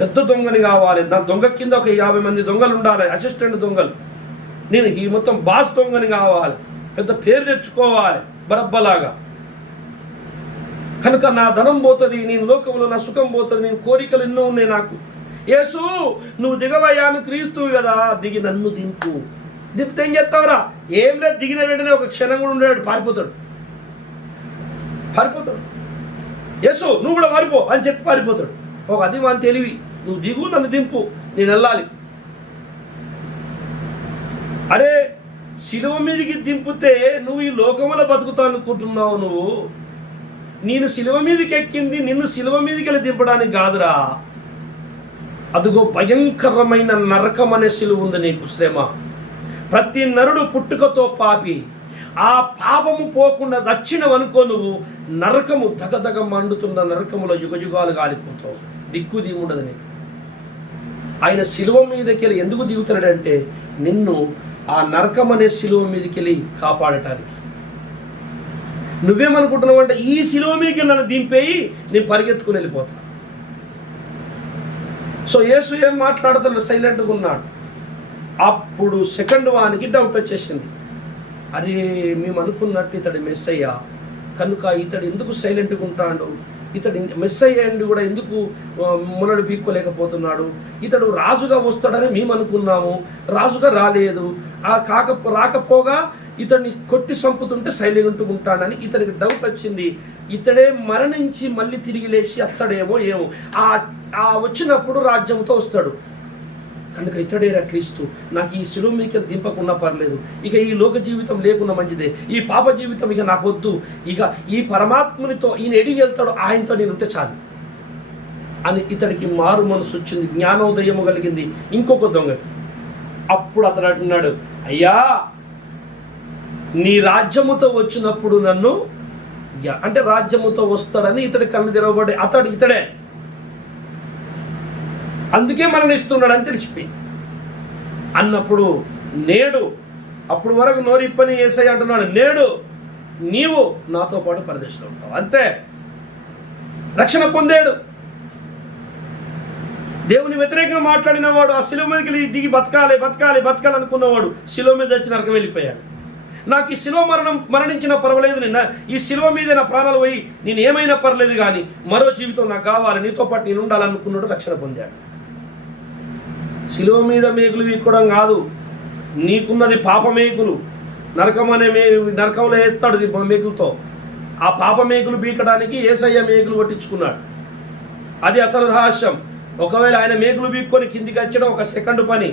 పెద్ద దొంగని కావాలి, నా దొంగ కింద ఒక 50 మంది దొంగలు ఉండాలి, అసిస్టెంట్ దొంగలు, నేను ఈ మొత్తం బాస్ దొంగని కావాలి, పెద్ద పేరు తెచ్చుకోవాలి బరబ్బలాగా. కనుక నా ధనం పోతుంది, నేను లోకంలో నా సుఖం పోతుంది, నేను కోరికలు ఎన్నో ఉన్నాయి నాకు. యేసు నువ్వు దిగవయ్యా, నువ్వు క్రీస్తువు కదా, దిగి నన్ను దింపు. దింపితే ఏం చేస్తావురా? ఏం లేదు, దిగిన వెంటనే ఒక క్షణం కూడా ఉండేవాడు, పారిపోతాడు. యేసు నువ్వు కూడా పారిపో అని చెప్పి పారిపోతాడు. అది మన తెలివి, నువ్వు దిగు, నన్ను దింపు, నేను వెళ్ళాలి. అరే శిలువ మీదకి దింపితే నువ్వు ఈ లోకములో బతుకుతావు అనుకుంటున్నావు. నువ్వు నేను శిలువ మీదకి ఎక్కింది నిన్ను శిలువ మీదకి వెళ్ళి దింపడానికి కాదురా. అదిగో భయంకరమైన నరకం అనే శిలువ ఉంది నీకు శ్రమ. ప్రతి నరుడు పుట్టుకతో పాపి, ఆ పాపము పోకుండా దచ్చినవనుకో నువ్వు నరకము దగదగ మండుతున్న నరకములో యుగయుగాలు కాలిపోతావు, దిక్కు దిగుండదు నీకు. ఆయన శిలువ మీదకి వెళ్ళి ఎందుకు దిగుతాడంటే నిన్ను ఆ నరకం అనే శిలువ మీదకి వెళ్ళి కాపాడటానికి. నువ్వేమనుకుంటున్నావు అంటే ఈ శిలువ మీదకి నన్ను దింపేయి, నేను పరిగెత్తుకుని వెళ్ళిపోతా. సో యేసు ఏం మాట్లాడుతున్నాడు, సైలెంట్గా ఉన్నాడు. అప్పుడు సెకండ్ వానికి డౌట్ వచ్చేసింది, అరే మేము అనుకున్నట్టు ఇతడు మెస్సయ్య, కనుక ఇతడు ఎందుకు సైలెంట్గా ఉంటాడు, ఇతడు మెస్సయ్య అండి కూడా ఎందుకు మునడు పీక్కోలేకపోతున్నాడు, ఇతడు రాజుగా వస్తాడని మేము అనుకున్నాము, రాజుగా రాలేదు, రాకపోగా ఇతడిని కొట్టి చంపుతుంటే సైలెంట్ ఉంటాడని ఇతనికి డౌట్ వచ్చింది. ఇతడే మరణించి మళ్ళీ తిరిగి లేచి అత్తడేమో ఏమో, ఆ వచ్చినప్పుడు రాజ్యంతో వస్తాడు, కనుక ఇతడేరా క్రీస్తు, నాకు ఈ శిలువ మీదకి దింపకున్నా పర్లేదు, ఇక ఈ లోక జీవితం లేకున్నా మంచిదే, ఈ పాప జీవితం ఇక నాకు వద్దు, ఇక ఈ పరమాత్మునితో ఈయన ఎడిగి వెళ్తాడు, ఆయనతో నేను ఉంటే చాలు అని ఇతడికి మారు మనసు వచ్చింది, జ్ఞానోదయము కలిగింది. ఇంకొక దొంగకి అప్పుడు అతడు అంటున్నాడు, అయ్యా నీ రాజ్యముతో వచ్చినప్పుడు నన్ను, అంటే రాజ్యముతో వస్తాడని ఇతడి కళ్ళు తెరవబడి ఇతడే అందుకే మరణిస్తున్నాడు అని తెలిసిపోయి అన్నప్పుడు, నేడు అప్పుడు వరకు నోరిప్పని యేసయ్య అంటున్నాడు, నేడు నీవు నాతో పాటు పరదేశంలో ఉంటావు. అంతే, రక్షణ పొందాడు. దేవుని వ్యతిరేకంగా మాట్లాడిన వాడు ఆ శిలువ మీదకి దిగి బతకాలి అనుకున్నవాడు శిలువ మీద వచ్చి నరకం వెళ్ళిపోయాడు. నాకు ఈ శిలువ మరణించినా పర్వాలేదు, నిన్న ఈ శిలువ మీద నా ప్రాణాలు పోయి నేను ఏమైనా పర్లేదు, కానీ మరో జీవితం నాకు కావాలి, నీతో పాటు నేను ఉండాలనుకున్నాడు, రక్షణ పొందాడు. శిలువ మీద మేకులు వీక్కోవడం కాదు, నీకున్నది పాప మేకులు, నరకం అనే నరకంలో ఎత్తాడు మేకులతో. ఆ పాప మేకులు బీకడానికి యేసయ్య మేకులు కొట్టించుకున్నాడు. అది అసలు రహస్యం. ఒకవేళ ఆయన మేకులు బీక్కొని కిందికి వచ్చడం ఒక సెకండ్ పని,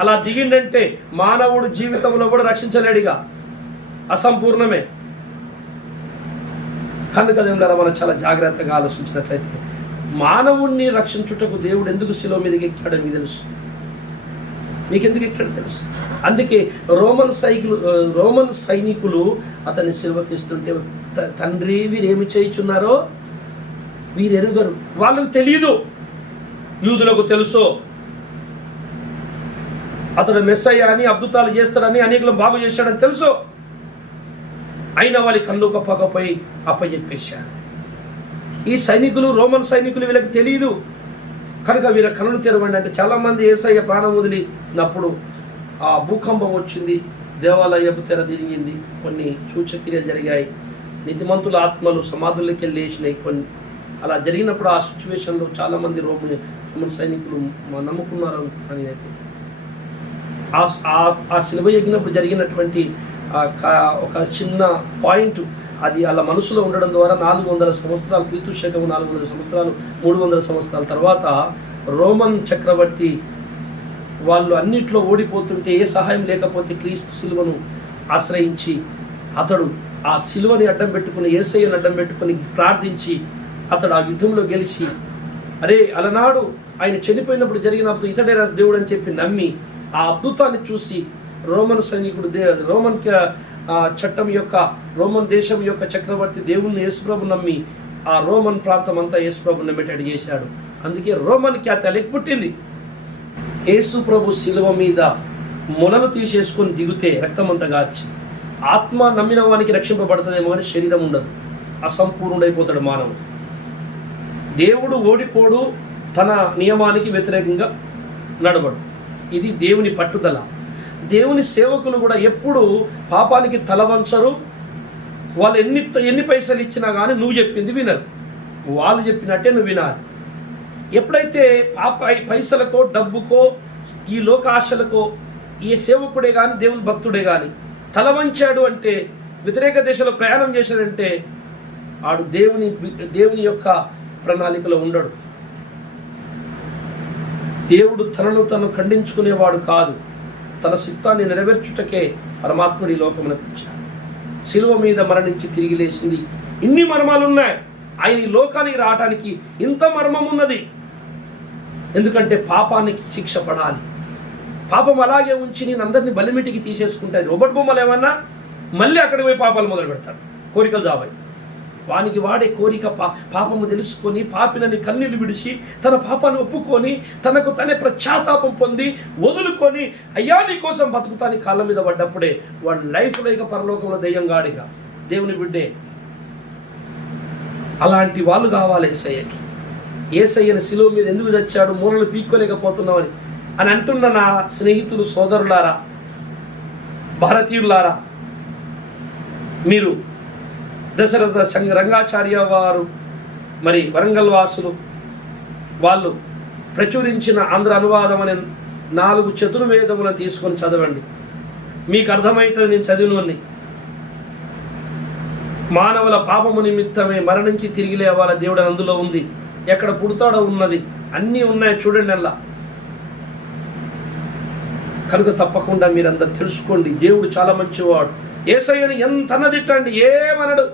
అలా దిగిండంటే మానవుడు జీవితంలో కూడా రక్షించలేడిగా, అసంపూర్ణమే. కనుక దేవుడారా మనం చాలా జాగ్రత్తగా ఆలోచించినట్లయితే మానవుణ్ణి రక్షించుటకు దేవుడు ఎందుకు శిలువ మీదకి ఎక్కాడో మీకు తెలుసు, మీకు ఎందుకు ఎక్కాడో తెలుసు. అందుకే రోమన్ సైనికులు అతన్ని శిలువకి ఇస్తుంటే, తండ్రి వీరేమి చేయుచున్నారో వీరెరుగరు, వాళ్ళకు తెలియదు, యూదులకు తెలుసు అతడు మెస్సయ్య అని, అద్భుతాలు చేస్తాడని, అనేకులను బాగు చేశాడని తెలుసు, అయినా వాళ్ళ కళ్ళు కప్పకపోయి అప్పచెప్పేశారు. ఈ సైనికులు, రోమన్ సైనికులు వీళ్ళకి తెలియదు, కనుక వీళ్ళ కళ్ళు తెరవండి అంటే చాలామంది యేసయ్య ప్రాణం వదిలినప్పుడు ఆ భూకంపం వచ్చింది, దేవాలయపు తెర తిరిగింది, కొన్ని సూచక్రియలు జరిగాయి, నీతిమంతుల ఆత్మలు సమాధుల్లోకి వెళ్ళి వేసినాయి కొన్ని. అలా జరిగినప్పుడు ఆ సిచ్యువేషన్లో చాలామంది రోమన్ సైనికులు నమ్ముకున్నారు. నేనైతే ఆ శిలువ ఎగినప్పుడు జరిగినటువంటి ఒక చిన్న పాయింట్, అది అలా మనసులో ఉండడం ద్వారా 400 సంవత్సరాలు, క్రీస్తు శకము 400 సంవత్సరాలు, 300 సంవత్సరాల తర్వాత రోమన్ చక్రవర్తి వాళ్ళు అన్నిట్లో ఓడిపోతుంటే, ఏ సహాయం లేకపోతే క్రీస్తు శిలువను ఆశ్రయించి అతడు ఆ శిలువని అడ్డం పెట్టుకుని, యేసయ్యను అడ్డం పెట్టుకుని ప్రార్థించి అతడు ఆ యుద్ధంలో గెలిచి, అరే అలనాడు ఆయన చనిపోయినప్పుడు జరిగినప్పుడు ఇతడే దేవుడు అని చెప్పి నమ్మి ఆ అద్భుతాన్ని చూసి రోమన్ సైనికుడు రోమన్ చట్టం యొక్క రోమన్ దేశం యొక్క చక్రవర్తి దేవుణ్ణి యేసుప్రభు నమ్మి ఆ రోమన్ ప్రాంతం అంతా యేసుప్రభు నమ్మేటట్టు చేశాడు. అందుకే రోమన్ ఖ్యాతి అలెక్కి పుట్టింది. యేసుప్రభు శిలువ మీద మొలలు తీసేసుకొని దిగితే రక్తమంతా గార్చి ఆత్మ నమ్మిన వానికి రక్షింపబడుతుందేమో కానీ శరీరం ఉండదు, అసంపూర్ణుడైపోతాడు మానవుడు. దేవుడు ఓడిపోడు, తన నియమానికి వ్యతిరేకంగా నడవడు. ఇది దేవుని పట్టుదల. దేవుని సేవకులు కూడా ఎప్పుడు పాపానికి తల వంచరు. వాళ్ళు ఎన్ని పైసలు ఇచ్చినా కానీ నువ్వు చెప్పింది వినరు, వాళ్ళు చెప్పినట్టే నువ్వు వినాలి. ఎప్పుడైతే పైసలకో డబ్బుకో ఈ లోక ఆశలకో ఈ సేవకుడే కానీ దేవుని భక్తుడే కానీ తల వంచాడు అంటే, వ్యతిరేక దిశలో ప్రయాణం చేశాడంటే ఆడు దేవుని యొక్క ప్రణాళికలో ఉండడు. దేవుడు తను ఖండించుకునేవాడు కాదు. తన చిత్తాన్ని నెరవేర్చుటకే పరమాత్ముడి లోకమునకు వచ్చాడు. శిలువ మీద మరణించి తిరిగి లేచింది. ఇన్ని మర్మాలు ఉన్నాయి. ఆయన ఈ లోకానికి రావటానికి ఇంత మర్మం ఉన్నది. ఎందుకంటే పాపానికి శిక్ష పడాలి. పాపం అలాగే ఉంచి నేను అందరినీ బలిమిటికి తీసేసుకుంటాను. రోబోట్ బొమ్మలు ఏమన్నా మళ్ళీ అక్కడికి పోయి పాపాలు మొదలు పెడతాడు. కోరికలు జాబాయి వానికి వాడే కోరిక పాపము తెలుసుకొని పాపినని కన్నీళ్లు విడిచి తన పాపాన్ని ఒప్పుకొని తనకు తనే పశ్చాత్తాపం పొంది వదులుకొని అయ్యా నీ కోసం బతుకుతాని కాళ్ళ మీద పడ్డప్పుడే వాడు లైఫ్లో ఇక పరలోకంలో దెయ్యం గాడిగా దేవుని బిడ్డే. అలాంటి వాళ్ళు కావాలి యేసయ్యకి. యేసయ్యని శిలువ మీద ఎందుకు తెచ్చాడు, మూలలు పీక్కోలేకపోతున్నామని అని అంటున్న నా స్నేహితులు, సోదరులారా, భారతీయులారా, మీరు దశరథ రంగాచార్య వారు మరి వరంగల్ వాసులు వాళ్ళు ప్రచురించిన ఆంధ్ర అనువాదం అనే 4 చతుర్వేదములను తీసుకొని చదవండి. మీకు అర్థమవుతుంది. నేను చదివినవన్నీ మానవుల పాపము నిమిత్తమే మరణించి తిరిగి లేవాల దేవుడు అందులో ఉంది. ఎక్కడ పుడతాడో ఉన్నది, అన్నీ ఉన్నాయి చూడండి. అలా కనుక తప్పకుండా మీరందరూ తెలుసుకోండి. దేవుడు చాలా మంచివాడు. యేసయ్యని ఎంత అన్నదిట్టండి, ఏమనడు.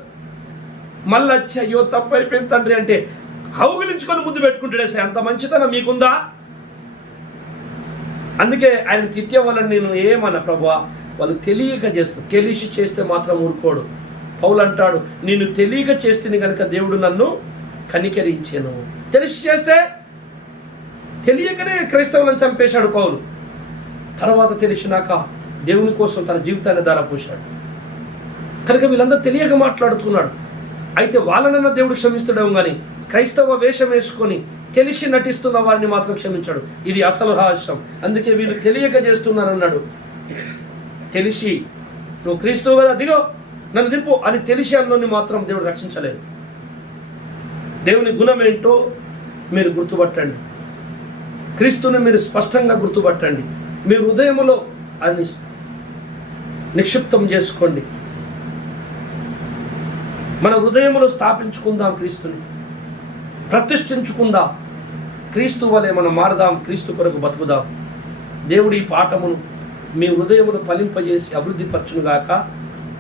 మళ్ళీ వచ్చి అయ్యో తప్పు అయిపోయింది తండ్రి అంటే కౌగిలించుకొని ముద్దు పెట్టుకుంటాడు. యేసయ్య అంత మంచితనం మీకుందా? అందుకే ఆయన తిట్టే వాళ్ళని నేను ఏమన్నా ప్రభువా, వాళ్ళు తెలియక చేస్తాను, తెలిసి చేస్తే మాత్రం ఊరుకోడు. పౌలు అంటాడు, నేను తెలియక చేస్తే కనుక దేవుడు నన్ను కనికరించాను. తెలిసి చేస్తే, తెలియకనే క్రైస్తవులను చంపేశాడు పౌలు. తర్వాత తెలిసినాక దేవుని కోసం తన జీవితాన్ని ధారపోశాడు. కనుక వీళ్ళందరూ తెలియక మాట్లాడుతున్నాడు. అయితే వాళ్ళనన్నా దేవుడు క్షమిస్తాడేమో కానీ క్రైస్తవ వేషం వేసుకొని తెలిసి నటిస్తున్న వారిని మాత్రం క్షమించాడు. ఇది అసలు రహస్యం. అందుకే వీళ్ళు తెలియక చేస్తున్నారన్నాడు. తెలిసి నువ్వు క్రీస్తువు కదా, దిగో నన్ను దింపు అని తెలిసి అన్నోని మాత్రం దేవుడు రక్షించలేదు. దేవుని గుణం ఏంటో మీరు గుర్తుపట్టండి. క్రీస్తుని మీరు స్పష్టంగా గుర్తుపట్టండి. మీ హృదయంలో అని నిక్షిప్తం చేసుకోండి. మన హృదయంలో స్థాపించుకుందాం, క్రీస్తుని ప్రతిష్ఠించుకుందాం. క్రీస్తు వలె మనం మారదాం, క్రీస్తు కొరకు బతుకుదాం. దేవుడు ఈ పాఠమును మీ హృదయమును ఫలింపజేసి అభివృద్ధి పరచునుగాక.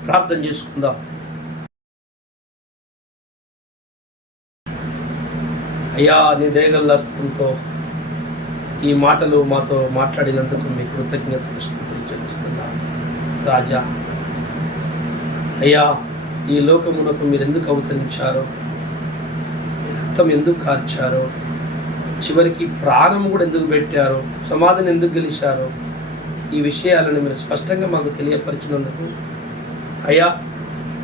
ప్రార్థన చేసుకుందాం. అయ్యా, నీ దయగల హస్తంతో ఈ మాటలు మాతో మాట్లాడినందుకు మీ కృతజ్ఞతలు చెల్లిస్తున్నాను రాజా. అయ్యా, ఈ లోకమునకు మీరు ఎందుకు అవతరించారో, రక్తం ఎందుకు కార్చారో, చివరికి ప్రాణం కూడా ఎందుకు పెట్టారో, సమాధిని ఎందుకు గెలిచారో, ఈ విషయాలను మీరు స్పష్టంగా మాకు తెలియపరిచినందుకు అయ్యా,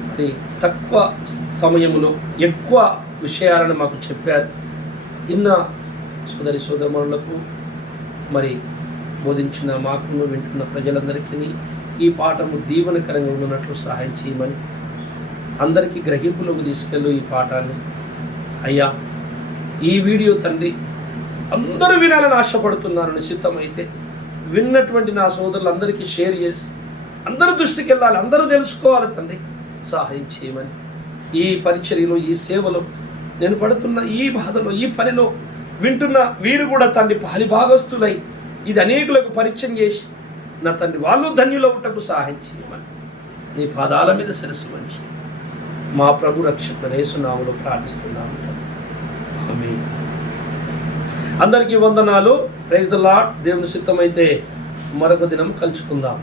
మరి తక్కువ సమయంలో ఎక్కువ విషయాలను మాకు చెప్పారు. ఇన్న సోదరి సోదరులకు మరి బోధించిన మాకును వింటున్న ప్రజలందరికీ ఈ పాఠము దీవెనకరంగా ఉన్నట్లు సహాయం చేయమని, అందరికీ గ్రహింపులోకి తీసుకెళ్ళు ఈ పాఠాన్ని. అయ్యా, ఈ వీడియో తండ్రి అందరూ వినాలని ఆశపడుతున్నారు. నిశ్చితమైతే విన్నటువంటి నా సోదరులందరికీ షేర్ చేసి అందరూ దృష్టికి వెళ్ళాలి, అందరూ తెలుసుకోవాలి తండ్రి. సహాయం చేయమని, ఈ పరిచర్యలో, ఈ సేవలో, నేను పడుతున్న ఈ బాధలో, ఈ పనిలో వింటున్న వీరు కూడా తండ్రి పాలి భాగస్తులై ఇది అనేకులకు పరిచయం చేసి నా తండ్రి వాళ్ళు ధన్యులవుటకు సహాయం చేయమని నీ పాదాల మీద శిరస్సు వంచి మా ప్రభు రక్షకుడు యేసు నామములో ప్రార్థిస్తున్నాము. ఆమేన్. అందరికీ వందనాలు. Praise the lord. దేవుని చిత్తమైతే మరొక దినం కలుసుకుందాం.